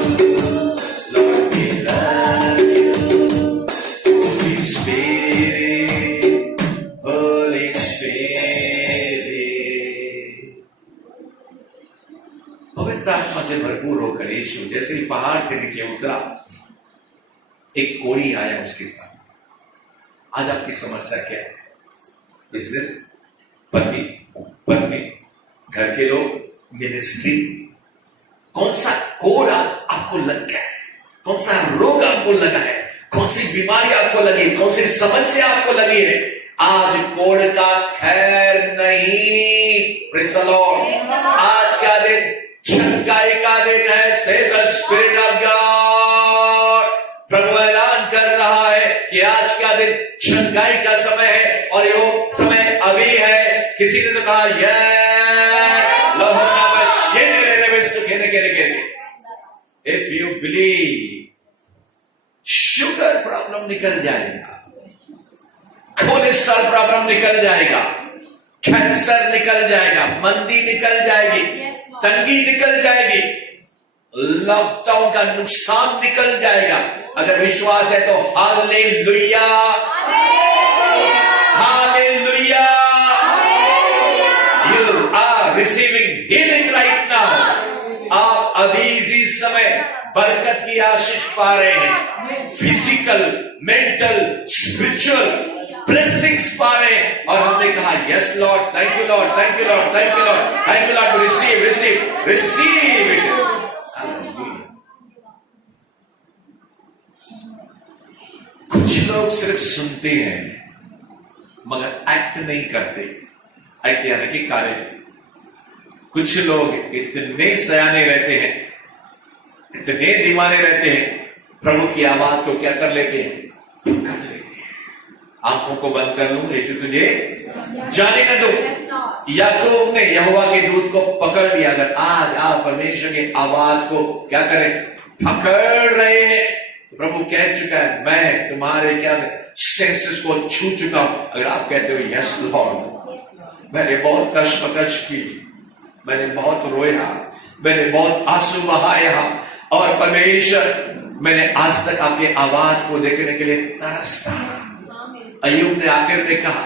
Lord, we love you. Holy Spirit, Holy Spirit. पवित्र आत्मा से भरपूर होकर यीशु जैसे ही पहाड़ से नीचे उतरा, एक कोढ़ी आया उसके साथ। आज आपकी समस्या क्या है? बिजनेस, पति, पत्नी, घर के लोग, मिनिस्ट्री, कौन सा कोड़ा आपको लग गया है? कौन सा रोग आपको लगा है? कौन सी बीमारी आपको लगी? कौन सी समस्या आपको लगी है? आज कोड़ का खैर नहीं। Praise the Lord. आज का दिन छंगाई का दिन है। से द स्पिरिट ऑफ गॉड। प्रभु ऐलान कर रहा है कि आज का दिन छंगाई का समय है और वो समय अभी है। किसी ने तो कहा if you believe, sugar problem निकल जाएगा, कोलेस्ट्रॉल प्रॉब्लम निकल जाएगा, कैंसर निकल जाएगा, मंदी निकल जाएगी, तंगी निकल जाएगी, लॉकडाउन का नुकसान निकल जाएगा। अगर विश्वास है तो hallelujah, hallelujah. You are receiving healing right now. आप अभी इसी समय बरकत की आशीष पा रहे हैं। फिजिकल, मेंटल, स्पिरिचुअल ब्लेसिंग्स पा रहे हैं। और हमने कहा yes Lord, thank you Lord, thank you Lord, thank you Lord, thank you Lord. Receive receive receive it. कुछ लोग सिर्फ सुनते हैं मगर एक्ट नहीं करते। एक्ट यानी कि कार्य। कुछ लोग इतने सयाने रहते हैं, इतने दीवाने रहते हैं, प्रभु की आवाज को क्या कर लेते हैं? पकड़ लेते हैं। आंखों को बंद कर लूं, यीशु तुझे जाने न दो। याकूब ने यहोवा के दूत को पकड़ लिया। अगर आज आप परमेश्वर की आवाज को क्या करें? पकड़ रहे हैं। प्रभु कह चुका है मैं तुम्हारे क्या सेंसेस को छू चुका हूं। अगर आप कहते हो यस लॉर्ड, मैंने बहुत कष्ट की, मैंने बहुत रोया, मैंने बहुत आंसू बहाया और परमेश्वर मैंने आज तक आपकी आवाज को देखने के लिए तरसता। अय्यूब ने आखिर में कहा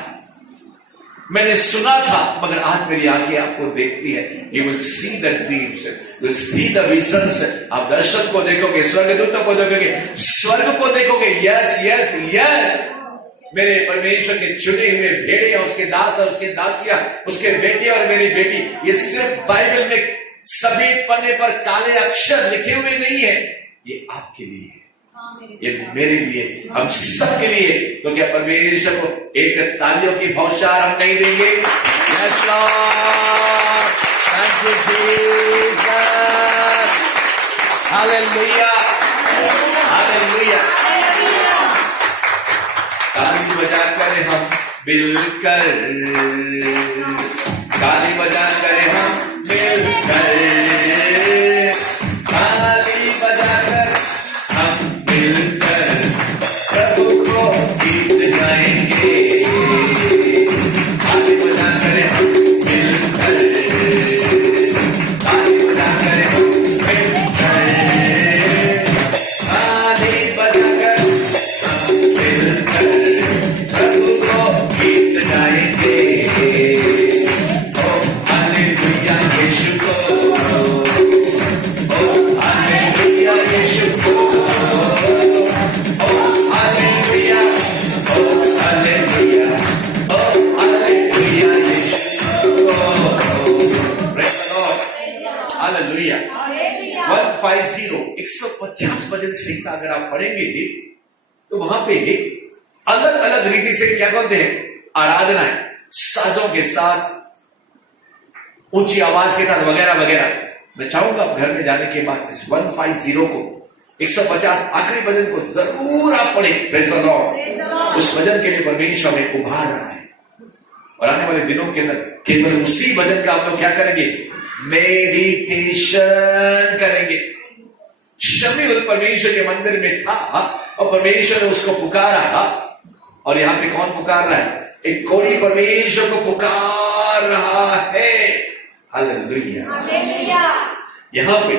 मैंने सुना था मगर आज मेरी आंखें आपको देखती है। You will see the dreams, you will see the visions. आप दर्शन को देखोगे, स्वर्गदूतों को देखोगे, स्वर्ग को देखोगे। यस यस यस, मेरे परमेश्वर के चुने हुए भेड़े और उसके दास और उसके दासियां, उसके बेटे और मेरी बेटी। ये सिर्फ बाइबल में सफेद पन्ने पर काले अक्षर लिखे हुए नहीं है, ये आपके लिए है, ये मेरे लिए, हम सबके लिए। तो क्या परमेश्वर को एक तालियों की बौछार हम नहीं देंगे? Yes Lord, thank you Jesus, hallelujah, hallelujah. ताली बजा कर हम मिलकर, ताली बजा कर हम मिलकर, ताली बजा कर हम मिलकर प्रभु को गीत गाएंगे। ताली बजा कर हम मिलकर, ताली बजा कर हम मिलकर, ताली बजा कर हम मिलकर प्रभु को गीत गाएंगे। ओ हालेलुया यीशु को, ओ हालेलुया यीशु को, ओ हालेलुया, ओ हालेलुया, ओ हालेलुया यीशु को। Praise the Lord, hallelujah. 150 भजन संहिता अगर आप पढ़ेंगे तो वहां पे अलग अलग रीति से क्या करते हैं? आराधना है, साजों के साथ, ऊंची आवाज के साथ वगैरह वगैरह। मैं चाहूंगा घर में जाने के बाद इस 150 को 150 आखिरी भजन को जरूर आप पढ़ें। Praise the Lord. उस भजन के लिए परमेश्वर में उभार रहा है और आने वाले दिनों के अंदर केवल उसी भजन का हम लोग क्या करेंगे? मेडिटेशन करेंगे। शमूएल परमेश्वर के मंदिर में था और परमेश्वर ने उसको पुकारा। और यहां पे कौन पुकार रहा है? एक कोढ़ी परमेश्वर को पुकार रहा है। Hallelujah, hallelujah. यहां पे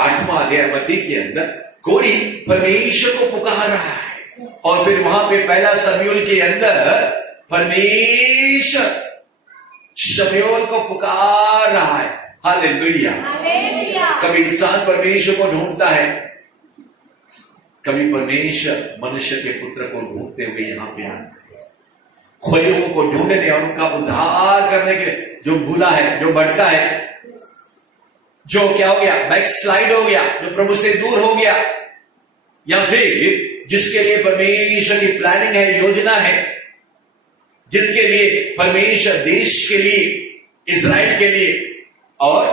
8वां अध्याय मत्ती के अंदर कोढ़ी परमेश्वर को पुकार रहा है और फिर वहां पे पहला शमूएल के अंदर परमेश्वर शमूएल को पुकार रहा है। Hallelujah, hallelujah. कभी इंसान परमेश्वर को ढूंढता है, कभी परमेश्वर मनुष्य के पुत्र को ढूंढते हुए यहां पे आता है। खोयों को ढूंढने और उनका उद्धार करने के लिए, जो भूला है, जो भटका है, जो क्या हो गया? बैकस्लाइड हो गया, जो प्रभु से दूर हो गया, या फिर जिसके लिए परमेश्वर की प्लानिंग है, योजना है, जिसके लिए परमेश्वर देश के लिए, इजराइल के लिए और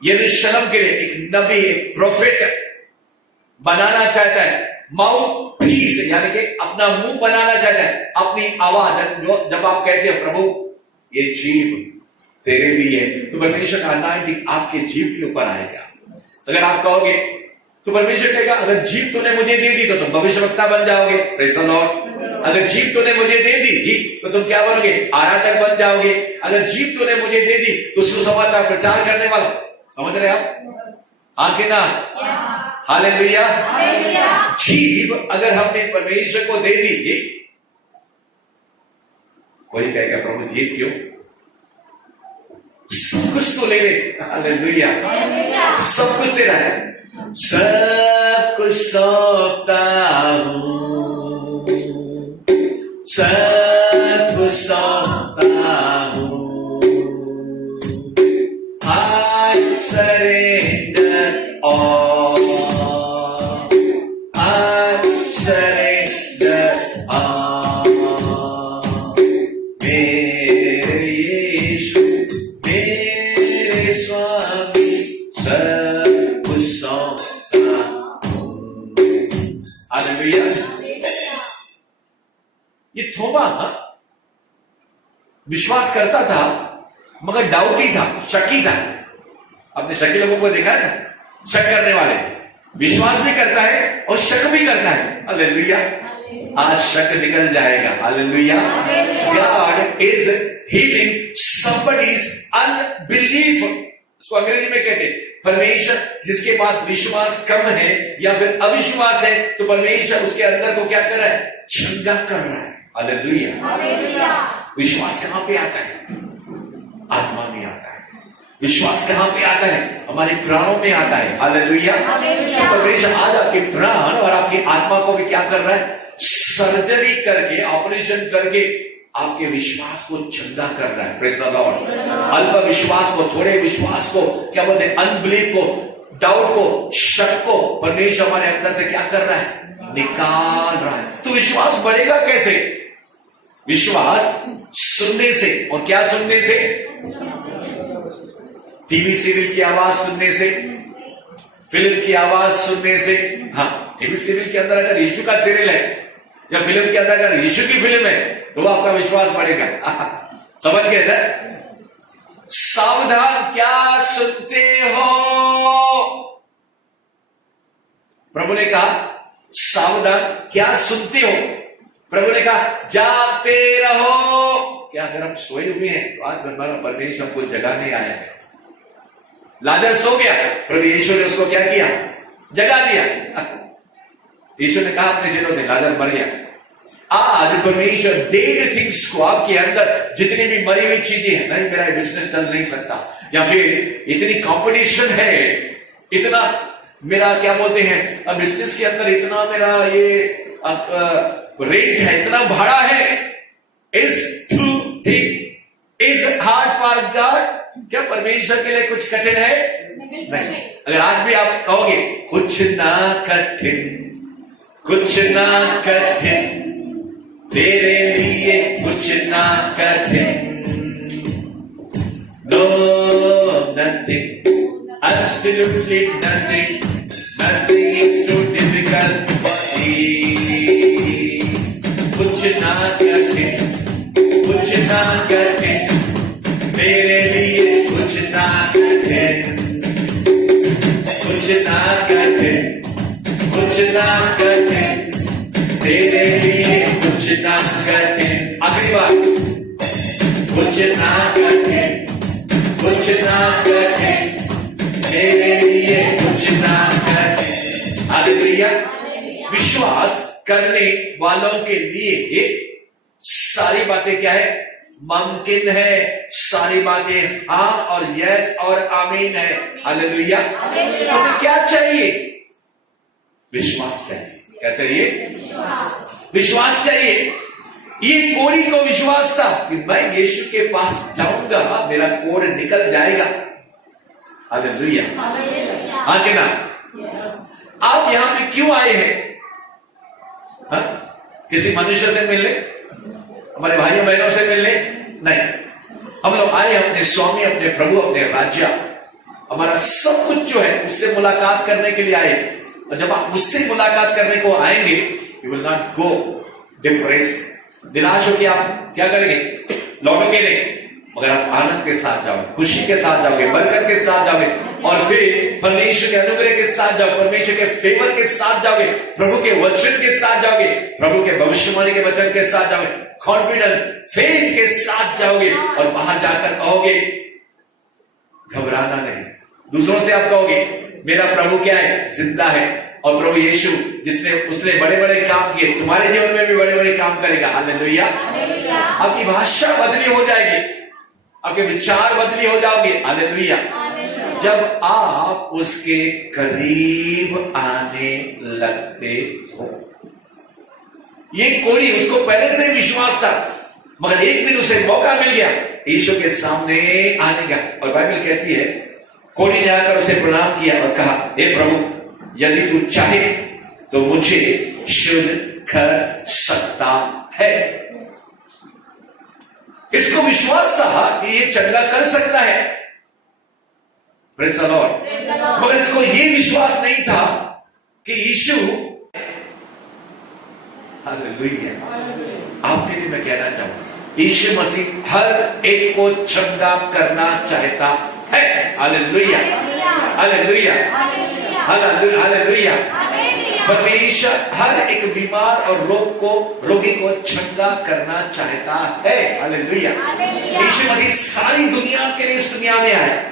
यरूशलेम के लिए एक नबी, एक प्रोफेट बनाना चाहता है। माउथ पीस यानी कि अपना मुंह बनाना चाहता है, अपनी आवाज। जब आप कहते हैं प्रभु ये जीभ तेरे लिए है, तो परमेश्वर का अनाइंटिंग आपके जीभ के ऊपर आएगा। अगर आप कहोगे तो परमेश्वर कहेगा अगर जीभ तूने मुझे दे दी तो तुम भविष्यवक्ता बन जाओगे, प्रेज़ द लॉर्ड। अगर जीभ तूने मुझे दे दी तो तुम क्या बनोगे, आराधक बन जाओगे। अगर जीभ तूने मुझे दे दी तो सुसमाचार प्रचार करने वाला। समझ रहे आप? हाँ कि ना? हालेलुया। जीभ अगर हमने परमेश्वर को दे दी, कोई कहेगा प्रभु जीभ क्यों? सब कुछ तो ले ले। हालेलुया। सब कुछ दे रहा है। सब कुछ सौंपता हूं, सब कुछ सौंपता हूं। I surrender all, I surrender all। मेरे यीशु, मेरे स्वामी, सब कुछ सौंपता हूं। हालेलुया। ये थोमा विश्वास करता था मगर डाउटी था, शकी था। आपने शकी लोगों को देखा है ना, शक करने वाले। विश्वास भी करता है और शक भी करता है। हालेलुया। आज शक निकल जाएगा। Hallelujah. God is healing somebody's unbelief. उसको अंग्रेजी में कहते हैं परमेश्वर जिसके पास विश्वास कम है या फिर अविश्वास है, तो परमेश्वर उसके अंदर को क्या कर रहा है, चंगा कर रहा है। हालेलुया। विश्वास कहां पे आता है? आत्मा में आता है। विश्वास कहां पे आता है? हमारे प्राणों में आता है। हालेलुया। तो परमेश्वर आज आपके प्राण और आपकी आत्मा को भी क्या कर रहा है, सर्जरी करके, ऑपरेशन करके आपके विश्वास को चंगा कर रहा है। Praise the Lord. अल्प विश्वास को, थोड़े विश्वास को, क्या बोलते हैं, अनबिलीफ को, डाउट को, शक को परमेश्वर हमारे अंदर से क्या कर रहा है, निकाल रहा है। तो विश्वास बढ़ेगा कैसे? विश्वास सुनने से। और क्या सुनने से? टीवी सीरियल की आवाज सुनने से, फिल्म की आवाज सुनने से। हाँ, टीवी सीरियल के अंदर अगर यीशु का सीरियल है या फिल्म के अंदर अगर यीशु की फिल्म है तो आपका विश्वास बढ़ेगा। समझ गए ना? सावधान, क्या सुनते हो? प्रभु ने कहा सावधान, क्या सुनते हो? प्रभु ने कहा जागते रहो। क्या अगर हम सोए हुए हैं तो आज हमारा परमेश्वर हमको जगाने आया है। लाजर सो गया, प्रभु यीशु ने उसको क्या किया, जगा दिया। यीशु ने कहा अपने दिलों से लाजर मर गया। आज परमेश्वर डेड थिंग्स को आपके अंदर, जितनी भी मरी हुई चीजें हैं, नहीं मेरा बिजनेस चल नहीं सकता, या फिर इतनी कंपटीशन है, इतना मेरा क्या बोलते हैं बिजनेस के अंदर, इतना मेरा ये रेट है, इतना भाड़ा है, is too thing is hard for God. क्या परमेश्वर के लिए कुछ कठिन है? नहीं। अगर आज भी आप कहोगे कुछ ना कठिन, कुछ ना कठिन तेरे लिए, कुछ ना कठिन, no nothing, absolutely nothing, nothing is too difficult for me। कुछ ना कठिन, कुछ ना कठिन मेरे लिए, कुछ ना कठिन, कुछ ना कठिन, कुछ ना कठिन तेरे लिए, कुछ ना कठिन। आखिरी बार, कुछ ना कठिन, कुछ ना कठिन मेरे लिए, कुछ ना कठिन। हालेलुया। विश्वास करने वालों के लिए सारी बातें क्या है, मुमकिन है। सारी बातें हाँ और यस और आमीन है। हालेलुया। तो क्या चाहिए? विश्वास चाहिए। क्या चाहिए? विश्वास चाहिए। ये कोढ़ी को विश्वास था कि मैं यीशु के पास जाऊंगा, मेरा कोढ़ निकल जाएगा। हालेलुया। हाँ कि ना? आप यहां पे क्यों आए हैं? किसी मनुष्य से मिलने? हमारे भाइयों बहनों से मिलने नहीं, हम लोग आए अपने स्वामी, अपने प्रभु, अपने राज्य, हमारा सब कुछ जो है उससे मुलाकात करने के लिए आए। और जब आप उससे मुलाकात करने को आएंगे, you will not go depressed, निराश होकर आप क्या करेंगे, लौटोगे नहीं, मगर आप आनंद के साथ जाओगे, खुशी के साथ जाओगे, बरकत के साथ जाओगे, और फिर परमेश्वर के अनुग्रह के साथ जाओगे, परमेश्वर के फेवर के साथ जाओगे, प्रभु के वचन के साथ जाओगे, प्रभु के भविष्यवाणी के वचन के साथ जाओगे, कॉन्फिडेंस फेथ के साथ जाओगे, और बाहर जाकर कहोगे घबराना नहीं। दूसरों से आप कहोगे मेरा प्रभु क्या है, जिंदा है, और प्रभु यीशु उसने बड़े बड़े काम किए, तुम्हारे जीवन में भी बड़े बड़े काम करेगा। हालेलुया। आपकी भाषा बदली हो जाएगी, आपके विचार बदली हो जाओगे। हालेलुया। जब आप उसके करीब आने लगते हो। ये कोड़ी उसको पहले से विश्वास था, मगर एक दिन उसे मौका मिल गया यीशु के सामने आने का, और बाइबल कहती है कोड़ी ने आकर उसे प्रणाम किया और कहा, हे प्रभु, यदि तू चाहे तो मुझे शुद्ध कर सकता है। इसको विश्वास था कि ये चंगा कर सकता है, प्रेज़ द लॉर्ड, मगर इसको ये विश्वास नहीं था कि यीशु, हालेलुया, आपके लिए मैं कहना चाहूंगा, यीशु मसीह हर एक को चंगा करना चाहता है। Hallelujah, hallelujah, hallelujah. परमेश्वर हर एक बीमार और रोगी को चंगा करना चाहता है। हालेलुया। यीशु मसीह सारी दुनिया के लिए इस दुनिया में आया,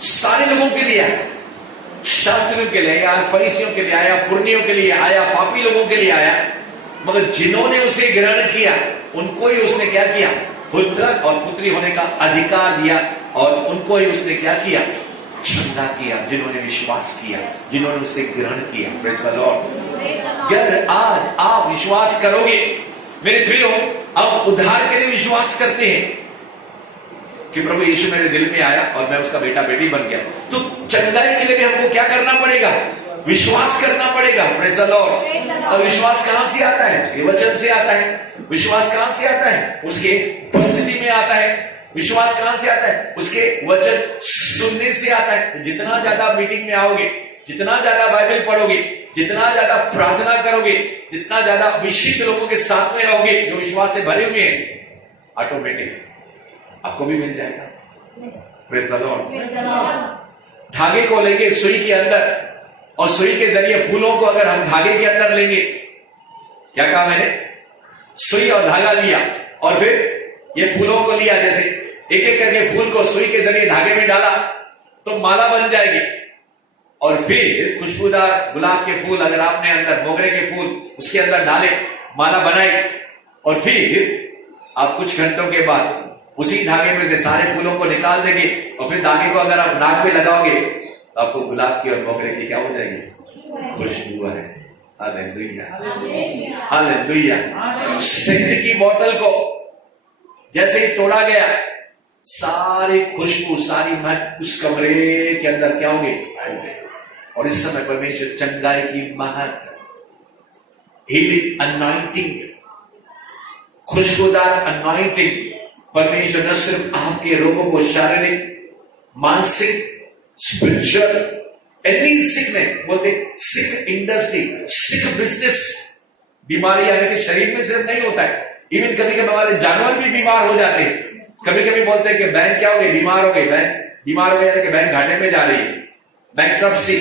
सारे लोगों के लिए आया, शास्त्रियों के लिए आया, फरीसियों के लिए आया, पुर्नियों के लिए आया, पापी लोगों के लिए आया, मगर जिन्होंने उसे ग्रहण किया उनको ही उसने क्या किया, पुत्र और पुत्री होने का अधिकार दिया, और उनको ही उसने क्या किया, चंगा किया, जिन्होंने विश्वास किया, जिन्होंने उसे ग्रहण किया। Praise the Lord. अगर आज आप विश्वास करोगे, मेरे प्रियो, आप उद्धार के लिए विश्वास करते हैं कि प्रभु यीशु मेरे दिल में आया और मैं उसका बेटा बेटी बन गया, तो चंगाई के लिए भी हमको क्या करना पड़ेगा, विश्वास करना पड़ेगा। Praise the Lord. और विश्वास कहां से आता है, ये वचन से आता है। विश्वास कहां से आता है, उसके उपस्थिति में आता है। विश्वास कहां से आता है, उसके वचन सुनने से आता है। तो जितना ज्यादा मीटिंग में आओगे, जितना ज्यादा बाइबल पढ़ोगे, जितना ज्यादा प्रार्थना करोगे, जितना ज्यादा अभिषिक्त लोगों के साथ में रहोगे जो विश्वास से भरे हुए हैं, ऑटोमेटिक आपको भी मिल जाएगा। Praise the Lord. धागे को लेंगे सुई के अंदर, और सुई के जरिए फूलों को अगर हम धागे के अंदर लेंगे, क्या कहा मैंने, सुई और धागा लिया, और फिर ये फूलों को लिया, जैसे एक एक करके फूल को सुई के जरिए धागे में डाला तो माला बन जाएगी। और फिर खुशबूदार गुलाब के फूल अगर आपने अंदर, मोगरे के फूल उसके अंदर डाले, माला बनाई, और फिर आप कुछ घंटों के बाद उसी धागे में से सारे फूलों को निकाल देंगे, और फिर धागे को अगर आप नाक में लगाओगे तो आपको गुलाब की और मोगरे की क्या हो जाएगी, खुशबू है। Hallelujah, hallelujah. सेंट की बोतल को जैसे ही तोड़ा गया, सारी खुशबू, सारी महक उस कमरे के अंदर क्या होगी, और इस समय परमेश्वर चंगाई की महक, हीलिंग अनॉइंटिंग, खुशबूदार अनॉइंटिंग, परमेश्वर न सिर्फ आपके रोगों को, शारीरिक, मानसिक, स्पिरिचुअल, एनी सिकनेस, बोलते सिक इंडस्ट्री, सिक बिजनेस, बीमारी आने के शरीर में सिर्फ नहीं होता है, इवन कभी कभी हमारे जानवर भी बीमार हो जाते हैं। कभी कभी बोलते हैं कि बैंक क्या हो गई, बीमार हो गई, बैंक बीमार हो गया कि बैंक घाटे में जा रही है, बैंक्रप्सी,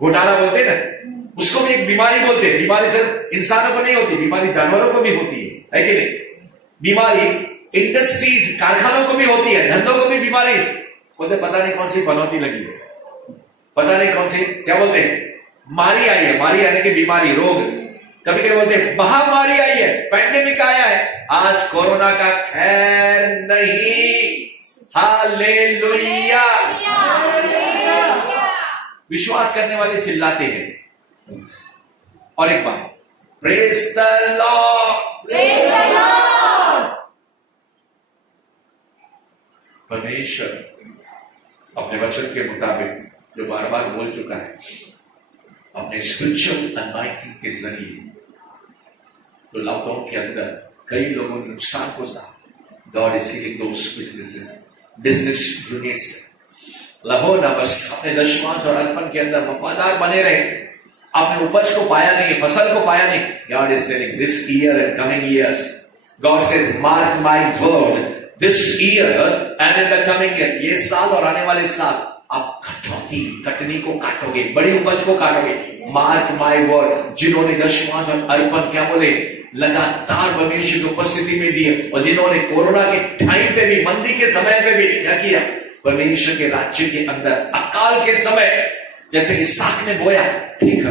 घोटाला बोलते हैं ना, उसको भी एक बीमारी बोलते हैं। बीमारी सिर्फ इंसानों को नहीं होती, बीमारी जानवरों को भी होती है कि नहीं। बीमारी इंडस्ट्रीज, कारखानों को भी होती है, धंधों को भी बीमारी बोलते, पता नहीं कौन सी पनौती लगी है, पता नहीं कौन सी क्या बोलते हैं, मारी आई है, मारी आने की बीमारी, रोग, कभी कभी बोलते हैं महामारी आई है, पैंडेमिक आया है। आज कोरोना का खैर नहीं। हालेलुया। विश्वास करने वाले चिल्लाते हैं, और एक बार praise the lord, praise the lord. परमेश्वर अपने वचन के मुताबिक जो बार बार बोल चुका है, अपने स्पिरिचुअल अनॉइंटिंग के जरिए, तो लॉकडाउन के अंदर कई लोगों ने नुकसान को सहा। God is healing those business units. लहो ना बस अपने दशमांश और अर्पण के अंदर वफादार बने रहे। आपने उपज को पाया नहीं, फसल को पाया नहीं। God is telling this year and coming years, God says mark my word, this year and in the coming year, ये साल और आने वाले साल आप कटनी को काटोगे, बड़ी उपज को काटोगे। Mark my word. जिन्होंने दशमांश और अर्पण क्या बोले लगातार परमेश्वर की उपस्थिति में दिए, और जिन्होंने कोरोना के टाइम पे भी, मंदी के समय पे भी क्या किया, परमेश्वर के राज्य के अंदर अकाल के समय जैसे इसहाक ने बोया, ठीक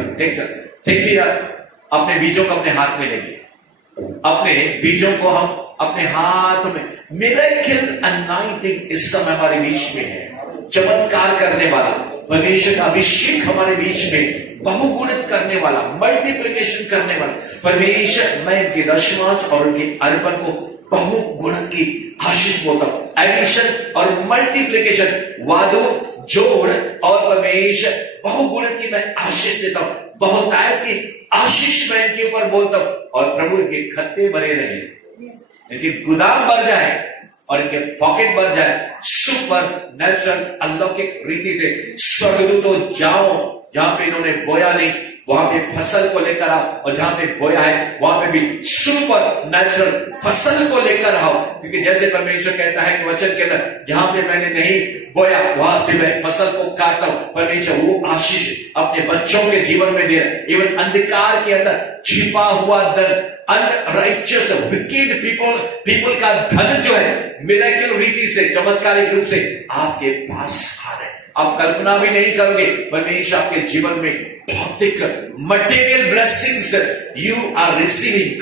किया, अपने बीजों को अपने हाथ में लेंगे, अपने बीजों को हम अपने हाथ में। मिरेकल अनॉइंटिंग इस समय हमारे बीच में है, चमत्कार करने वाला परमेश्वर का अभिषेक हमारे बीच में, बहुगुणित करने वाला, मल्टीप्लिकेशन करने वाला परमेश्वर। मैं इनके दशमांश और उनके अर्पण को बहुगुणित की आशीष बोलता हूं। एडिशन और मल्टीप्लिकेशन, वादो जोड़ और परमेश्वर बहुगुणित की मैं आशीष देता हूं। बहुतायत की आशीष मैं इनके ऊपर बोलता हूं, और प्रभु इनके खत्ते भरे रहे, इनके गोदाम भर जाए और इनके पॉकेट भर जाए। सुपर नेचुरल अलौकिक रीति से स्वर्गदूतों जाओ, जहां पे इन्होंने बोया नहीं वहां पे फसल को लेकर आओ, और जहां पे बोया है वहां पे भी सुपर नेचुरल फसल को लेकर आओ। क्योंकि जैसे परमेश्वर कहता है कि वचन के अंदर, जहां पे मैंने नहीं बोया वहां से मैं फसल को काटता हूं। परमेश्वर वो आशीष अपने बच्चों के जीवन में दे रहा है। इवन अंधकार के अंदर छिपा हुआ धन, अनराइचियस विकेड पीपल का धन जो है, मिरेकल रीति से, चमत्कारिक रूप से आपके पास आ रहे हैं। आप कल्पना भी नहीं करोगे, परमेश्वर आपके जीवन में भौतिक material blessings you are receiving,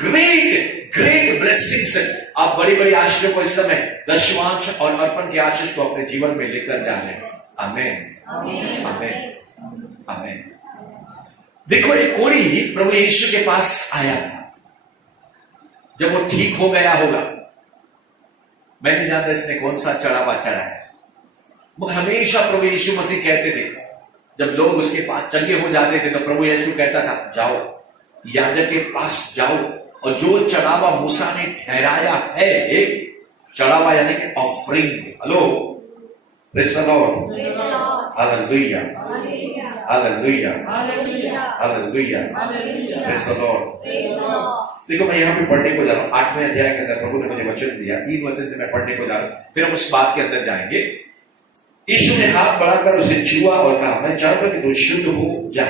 great blessings. आप बड़ी बड़ी आशीषों को इस समय दशमांश और अर्पण की आशीष को अपने जीवन में लेकर जा रहे हैं। आमीन, आमीन, आमीन। देखो, एक कोढ़ी प्रभु यीशु के पास आया था। जब वो ठीक हो गया होगा, मैं नहीं जानता इसने कौन सा चढ़ावा चढ़ा है, मगर हमेशा प्रभु यीशु मसीह कहते थे, जब लोग उसके पास चंगे हो जाते थे तो प्रभु यीशु कहता था, जाओ याजक के पास जाओ, और जो चढ़ावा मूसा ने ठहराया है, एक चढ़ावा यानी कि offering. Hello, praise the Lord, hallelujah, hallelujah, hallelujah, praise the Lord. देखो, मैं यहाँ पे पढ़ने को जा रहा हूँ 8वें अध्याय के अंदर प्रभु ने मुझे वचन दिया, 3 वचन से मैं पढ़ने को जा रहा हूँ, फिर हम उस बात के अंदर जाएंगे। यीशु ने हाथ बढ़ाकर उसे छुआ और कहा, मैं चाहता हूं कि तू शुद्ध हो जा।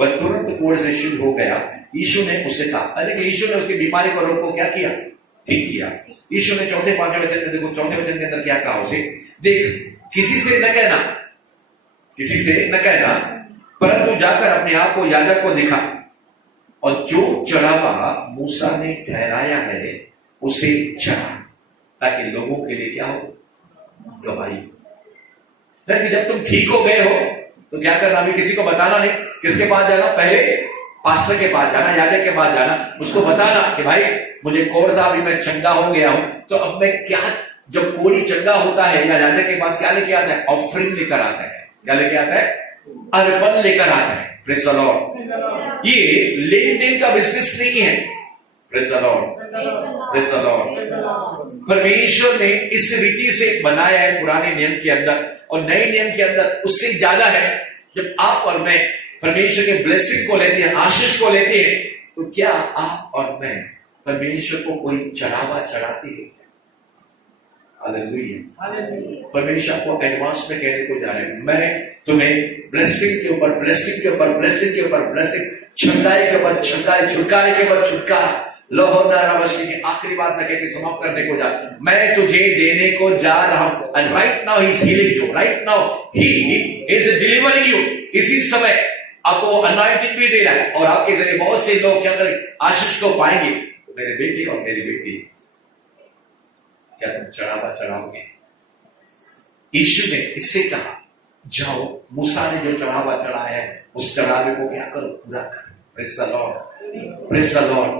वह तुरंत कोढ़ से शुद्ध हो गया। यीशु ने उससे कहा, लेकिन यीशु ने उसकी बीमारी को रोग को क्या किया, ठीक किया। यीशु ने 4-5 वचन में, देखो 4 वचन के अंदर क्या कहा उसे, देख, किसी से न कहना, किसी से न कहना, परंतु जाकर अपने आप को याजक को दिखा, और जो चढ़ावा मूसा ने ठहराया है उसे चढ़ा, ताकि लोगों के लिए क्या हो, गवाही। कि जब तुम ठीक हो गए हो तो क्या करना, अभी किसी को बताना नहीं। किसके पास जाना, पहले पास्टर के पास जाना, याजक के पास जाना, उसको बताना कि भाई मुझे कोढ़ था, अभी मैं चंगा हो गया हूं, तो अब मैं क्या, जब कोढ़ी चंगा होता है या याजक के पास क्या लेके आता है, ऑफरिंग लेकर आता है। क्या लेके आता है, अर्पण लेकर आता है। Praise the Lord. ये लेन देन का बिजनेस नहीं है। Praise the lord, praise the lord. परमेश्वर ने इस रीति से बनाया है पुराने नियम के अंदर, और नए नियम के अंदर उससे ज्यादा है। जब आप और मैं परमेश्वर के ब्लेसिंग को लेते हैं, आशीष को लेते हैं, तो क्या आप और मैं परमेश्वर को कोई चढ़ावा चढ़ाते हैं? हालेलुया। परमेश्वर आपको एडवांस में कहने को जा रहे हैं, मैं तुम्हें ब्लेसिंग के ऊपर ब्लेसिंग के ऊपर ब्लेसिंग के ऊपर ब्लेसिंग, छुटकारे के ऊपर छुटकारे, छुटकारे के ऊपर छुटकारा, लोहो नारावशी की आखिरी बात मैं कहकर समाप्त करने को जा, मैं तुझे देने को जा रहा हूं। And right now he is healing you, right now he is delivering you. इसी समय आपको अनॉइंटिंग भी दे रहा है, और आपके जरिए बहुत से लोग क्या करें, आशीष को पाएंगे। मेरे बेटे और मेरी बेटी, क्या तुम चढ़ावा चढ़ाओगे? यीशु ने इससे कहा, जाओ मूसा ने जो चढ़ावा चढ़ाया है उस चढ़ावे को क्या करो, पूरा करो। Praise the lord, praise the Lord,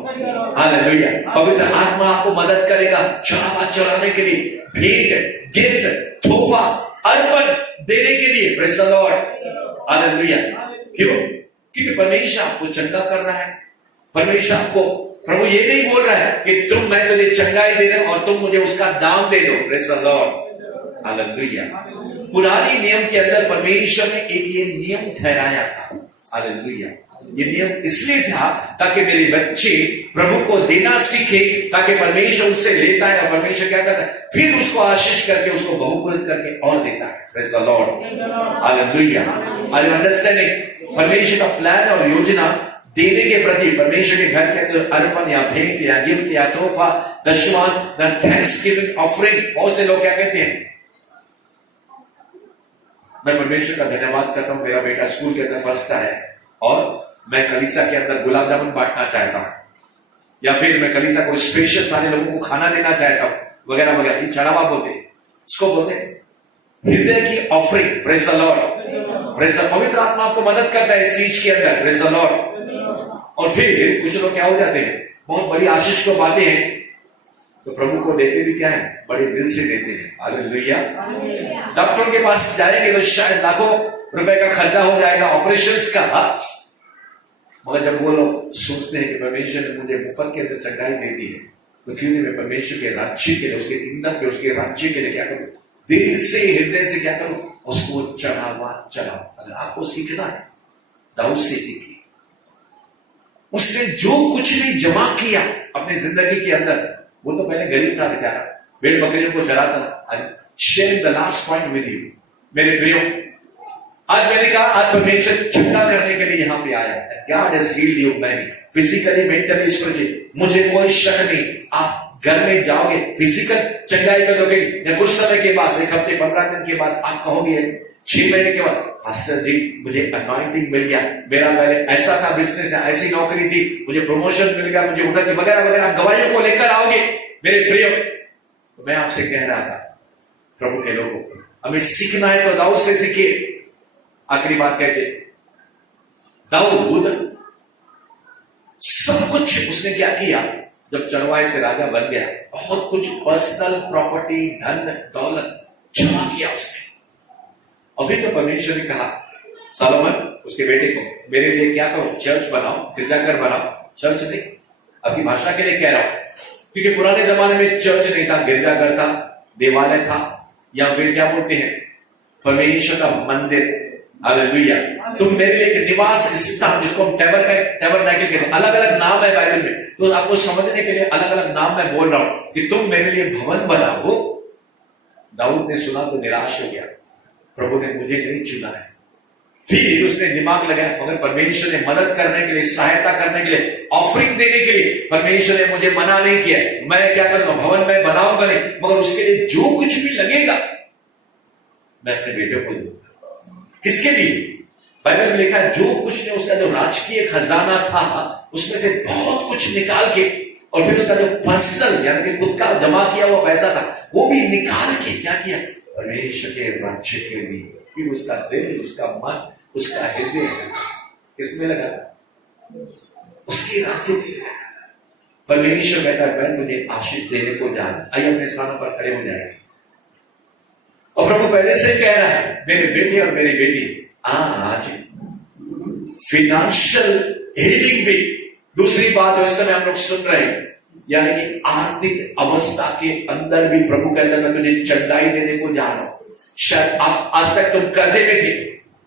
hallelujah. पवित्र आत्मा आपको मदद करेगा चढ़ावा चढ़ाने के लिए, भेंट, गिफ्ट, तोहफा, अर्पण देने के लिए। Praise the Lord, hallelujah. क्यों? क्योंकि परमेश्वर आपको चंगा कर रहा है, परमेश्वर आपको प्रभु ये नहीं बोल रहा है कि मैं तुझे चंगाई दे रहा हूं और तुम मुझे उसका दाम दे दो। Praise the Lord, hallelujah. पुरानी नियम के अंदर परमेश्वर ने एक ये नियम ठहराया था, हालेलुया। ये नियम इसलिए था ताकि मेरे बच्चे प्रभु को देना सीखे, ताकि परमेश्वर उससे लेता है और परमेश्वर क्या करता है, फिर उसको आशीष करके उसको बहुपुरित करके और देता है। Praise the Lord, hallelujah. Are you understanding? परमेश्वर का प्लान और योजना देने के प्रति, परमेश्वर के घर के अंदर अर्पण या भेंट या गिफ्ट या तोहफा, दशमांश, थैंक्सगिविंग ऑफरिंग, बहुत से लोग क्या कहते हैं, मैं परमेश्वर का धन्यवाद करता हूं, मेरा बेटा स्कूल के अंदर फर्स्ट है और मैं कलीसिया के अंदर गुलाब जामुन बांटना चाहता हूं, या फिर मैं कलीसिया को स्पेशल सारे लोगों को खाना देना चाहता हूं, वगैरह वगैरह। ये चढ़ावा बोलते, इसको बोलते हृदय की offering. Praise the lord, praise the, पवित्र आत्मा आपको मदद करता है इस चीज के अंदर। Praise the Lord. और फिर कुछ लोग क्या हो जाते हैं, बहुत बड़ी आशीष को पाते हैं तो प्रभु को देते भी क्या है, बड़े दिल से देते हैं। हालेलुया। डॉक्टर के पास जाएंगे तो शायद लाखों रुपए का खर्चा हो जाएगा ऑपरेशंस का, मगर जब वो लोग सोचते हैं कि परमेश्वर ने मुझे मुफ्त के अंदर चंगाई दे दी है, तो क्यों नहीं मैं परमेश्वर के राज्य के लिए, उसके किंगडम के, उसके राज्य के लिए क्या करूं, दिल से, हृदय से क्या करूं, उसको चढ़ावा चढ़ाओ। अगर आपको सीखना है, दाऊद से सीखिए। उसने जो कुछ भी जमा किया अपनी जिंदगी के अंदर, वो तो पहले गरीब था बेचारा, भेड़ बकरियों को चराता था। Share the last point with you मेरे प्रियो, आज मैंने कहा आज परमेश्वर चंगा करने के लिए यहां पे आया है। God has heeled you many, physically, mentally, spiritually. मुझे कोई शक नहीं, आप घर में जाओगे फिजिकल चंगाई करोगे, या कुछ समय के बाद, एक हफ्ते 15 दिन के बाद आप कहोगे, 6 महीने के बाद, पास्टर जी मुझे अनॉइंटिंग मिल गया, मेरा पहले ऐसा था बिजनेस, ऐसी नौकरी थी, मुझे प्रमोशन मिल गया, मुझे उन्नति वगैरह वगैरह, आप गवाहियों को लेकर आओगे मेरे प्रियो। तो मैं आपसे कह रहा था, प्रभु के लोगों को हमें सीखना है तो दाऊद से सीखिए। आखिरी बात कहते, दाऊद सब कुछ उसने क्या किया, जब चढ़वाए से राजा बन गया, बहुत कुछ पर्सनल प्रॉपर्टी, धन दौलत जमा किया उसने। और फिर तो परमेश्वर ने कहा सोलोमन उसके बेटे को, मेरे लिए क्या करो, चर्च बनाओ, गिरजाघर बनाओ। चर्च नहीं, अपनी भाषा के लिए कह रहा हूं, क्योंकि पुराने जमाने में चर्च नहीं था, गिरजाघर था, देवालय था, या फिर क्या बोलते हैं, परमेश्वर का मंदिर। हालेलुया। तुम मेरे लिए एक निवास स्थान, जिसको हम टैबरनेकल कहते हैं, अलग अलग नाम है बाइबल में, तो आपको समझने के लिए अलग अलग नाम मैं बोल रहा हूं कि तुम मेरे लिए भवन बनाओ। दाऊद ने सुना तो निराश हो गया, प्रभु ने मुझे नहीं चुना है। फिर उसने दिमाग लगाया, मगर परमेश्वर ने मदद करने के लिए, सहायता करने के लिए, ऑफरिंग देने के लिए परमेश्वर ने मुझे मना नहीं किया। मैं क्या करूंगा, भवन में बनाऊंगा नहीं, मगर उसके लिए जो कुछ भी लगेगा मैं अपने बेटे को दूंगा। किसके लिए? बाइबल में लिखा है, जो कुछ ने उसका जो राजकीय खजाना था उसमें से बहुत कुछ निकाल के, और फिर उसका जो पर्सनल यानी कि खुद का जमा किया हुआ पैसा था वो भी निकाल के क्या किया, परमेश्वर के राज्य के लिए। फिर उसका दिल, उसका मन, उसका हृदय किसमें लगा, उसके राज्य के लिए। परमेश्वर कहता है, मैं तुझे आशीष देने को जा रहा हूं। आइए अपने स्थानों पर खड़े हो जाएंगे। और प्रभु पहले से कह रहा है, मेरे बेटे और मेरी बेटी, आज फिनेंशियल हीलिंग भी, दूसरी बात जो इस समय हम लोग सुन रहे हैं, यानी कि आर्थिक अवस्था के अंदर भी प्रभु कहता है, मैं तुझे चंगाई देने को जा रहा हूं। शायद आज तक तुम कर्जे में थे,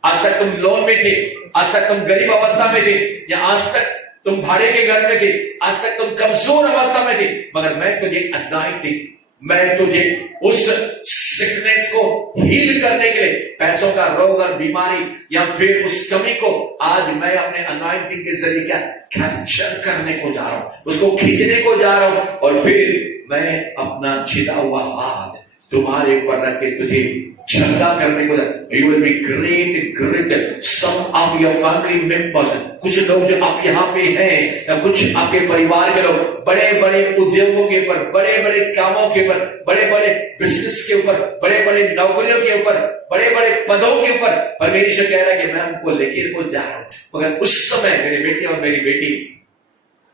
आज तक तुम लोन में थे, आज तक तुम गरीब अवस्था में थे, या आज तक तुम भाड़े के घर में थे, आज तक तुम कमजोर अवस्था में थे, मगर मैं तुझे अनॉइंटिंग, मैं तुझे उस सिकनेस को हील करने के लिए, पैसों का रोग और बीमारी या फिर उस कमी को आज मैं अपने अनॉइंटिंग के जरिए क्या कैप्चर करने को जा रहा हूं, उसको खींचने को जा रहा हूं, और फिर मैं अपना छिदा हुआ हाथ तुम्हारे ऊपर रख के तुझे चंगा करने को। You will be great some of your family members, कुछ लोग जो आप यहाँ पे हैं, या कुछ आपके परिवार के लोग बड़े बड़े उद्योगों के ऊपर, बड़े बड़े कामों के ऊपर, बड़े बड़े बिजनेस के ऊपर, बड़े बड़े नौकरियों के ऊपर, बड़े बड़े पदों के ऊपर परमेश्वर कह रहा है कि मैं उनको लेकर को जा रहा हूं। मगर उस समय मेरे बेटे और मेरी बेटी,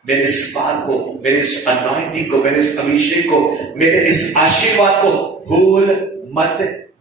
मेरे इस बात को, मेरे इस अनॉइंटिंग को, मेरे इस अभिषेक को, मेरे इस आशीर्वाद को भूल मत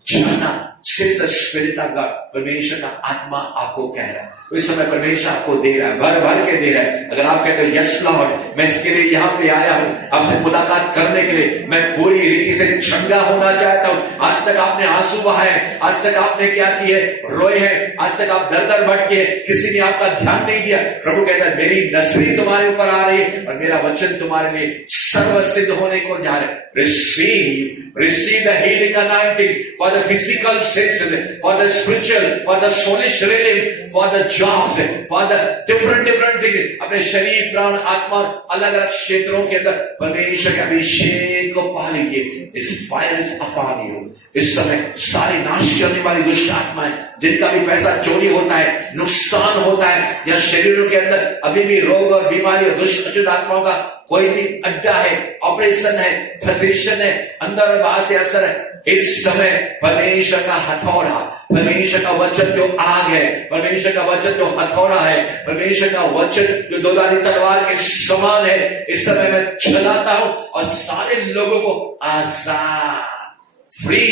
जाना। Says the Spirit of God. परमेश्वर का आत्मा आपको कह रहा है, तो इस समय परमेश्वर आपको दे रहा है, भर भर के दे रहा है। अगर आप कहते हो यस लॉर्ड, मैं इसके लिए यहाँ पे आया हूँ, आपसे मुलाकात करने के लिए, मैं पूरी रीति से चंगा होना चाहता हूँ। आज तक आपने आंसू बहाए, आज तक आपने क्या किए, रोए हैं, आज तक आप दर दर भटके, किसी ने आपका ध्यान नहीं दिया। प्रभु कहता है मेरी नजरें तुम्हारे ऊपर आ रही है और मेरा वचन तुम्हारे लिए सर्वसिद्ध होने को जा रहा है। Receive the healing anointing for the physical senses, for the spiritual, for the soulish realm, for the jobs, for the different things. अपने शरीर, प्राण, आत्मा, अलग अलग क्षेत्रों के अंदर परमेश्वर के अभिषेक को पा लीजिए। His fire is upon you. इस समय सारी नाश करने वाली दुष्ट आत्माएं, जिनका भी पैसा चोरी होता है, नुकसान होता है, या शरीरों के अंदर अभी भी रोग और बीमारी और दुष्ट अशुद्ध आत्माओं का कोई भी अड्डा है, ऑपरेशन है, फिजिशियन है, अंदर और बाहर से असर है, इस समय परमेश्वर का हथौड़ा, परमेश्वर का वचन जो आग है, परमेश्वर का वचन जो हथौड़ा है, परमेश्वर का वचन जो दोधारी तलवार के समान है, इस समय मैं चलाता हूं और सारे लोगों को आजाद, फ्री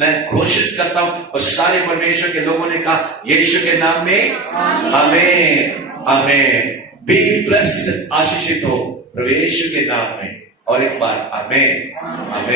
मैं घोषित करता हूं। और सारे परमेश्वर के लोगों ने कहा यीशु के नाम में आमीन, आमीन। बी ब्लेस्ड, आशीषित हो प्रभु यीशु के नाम में। और एक बार आमीन, आमीन।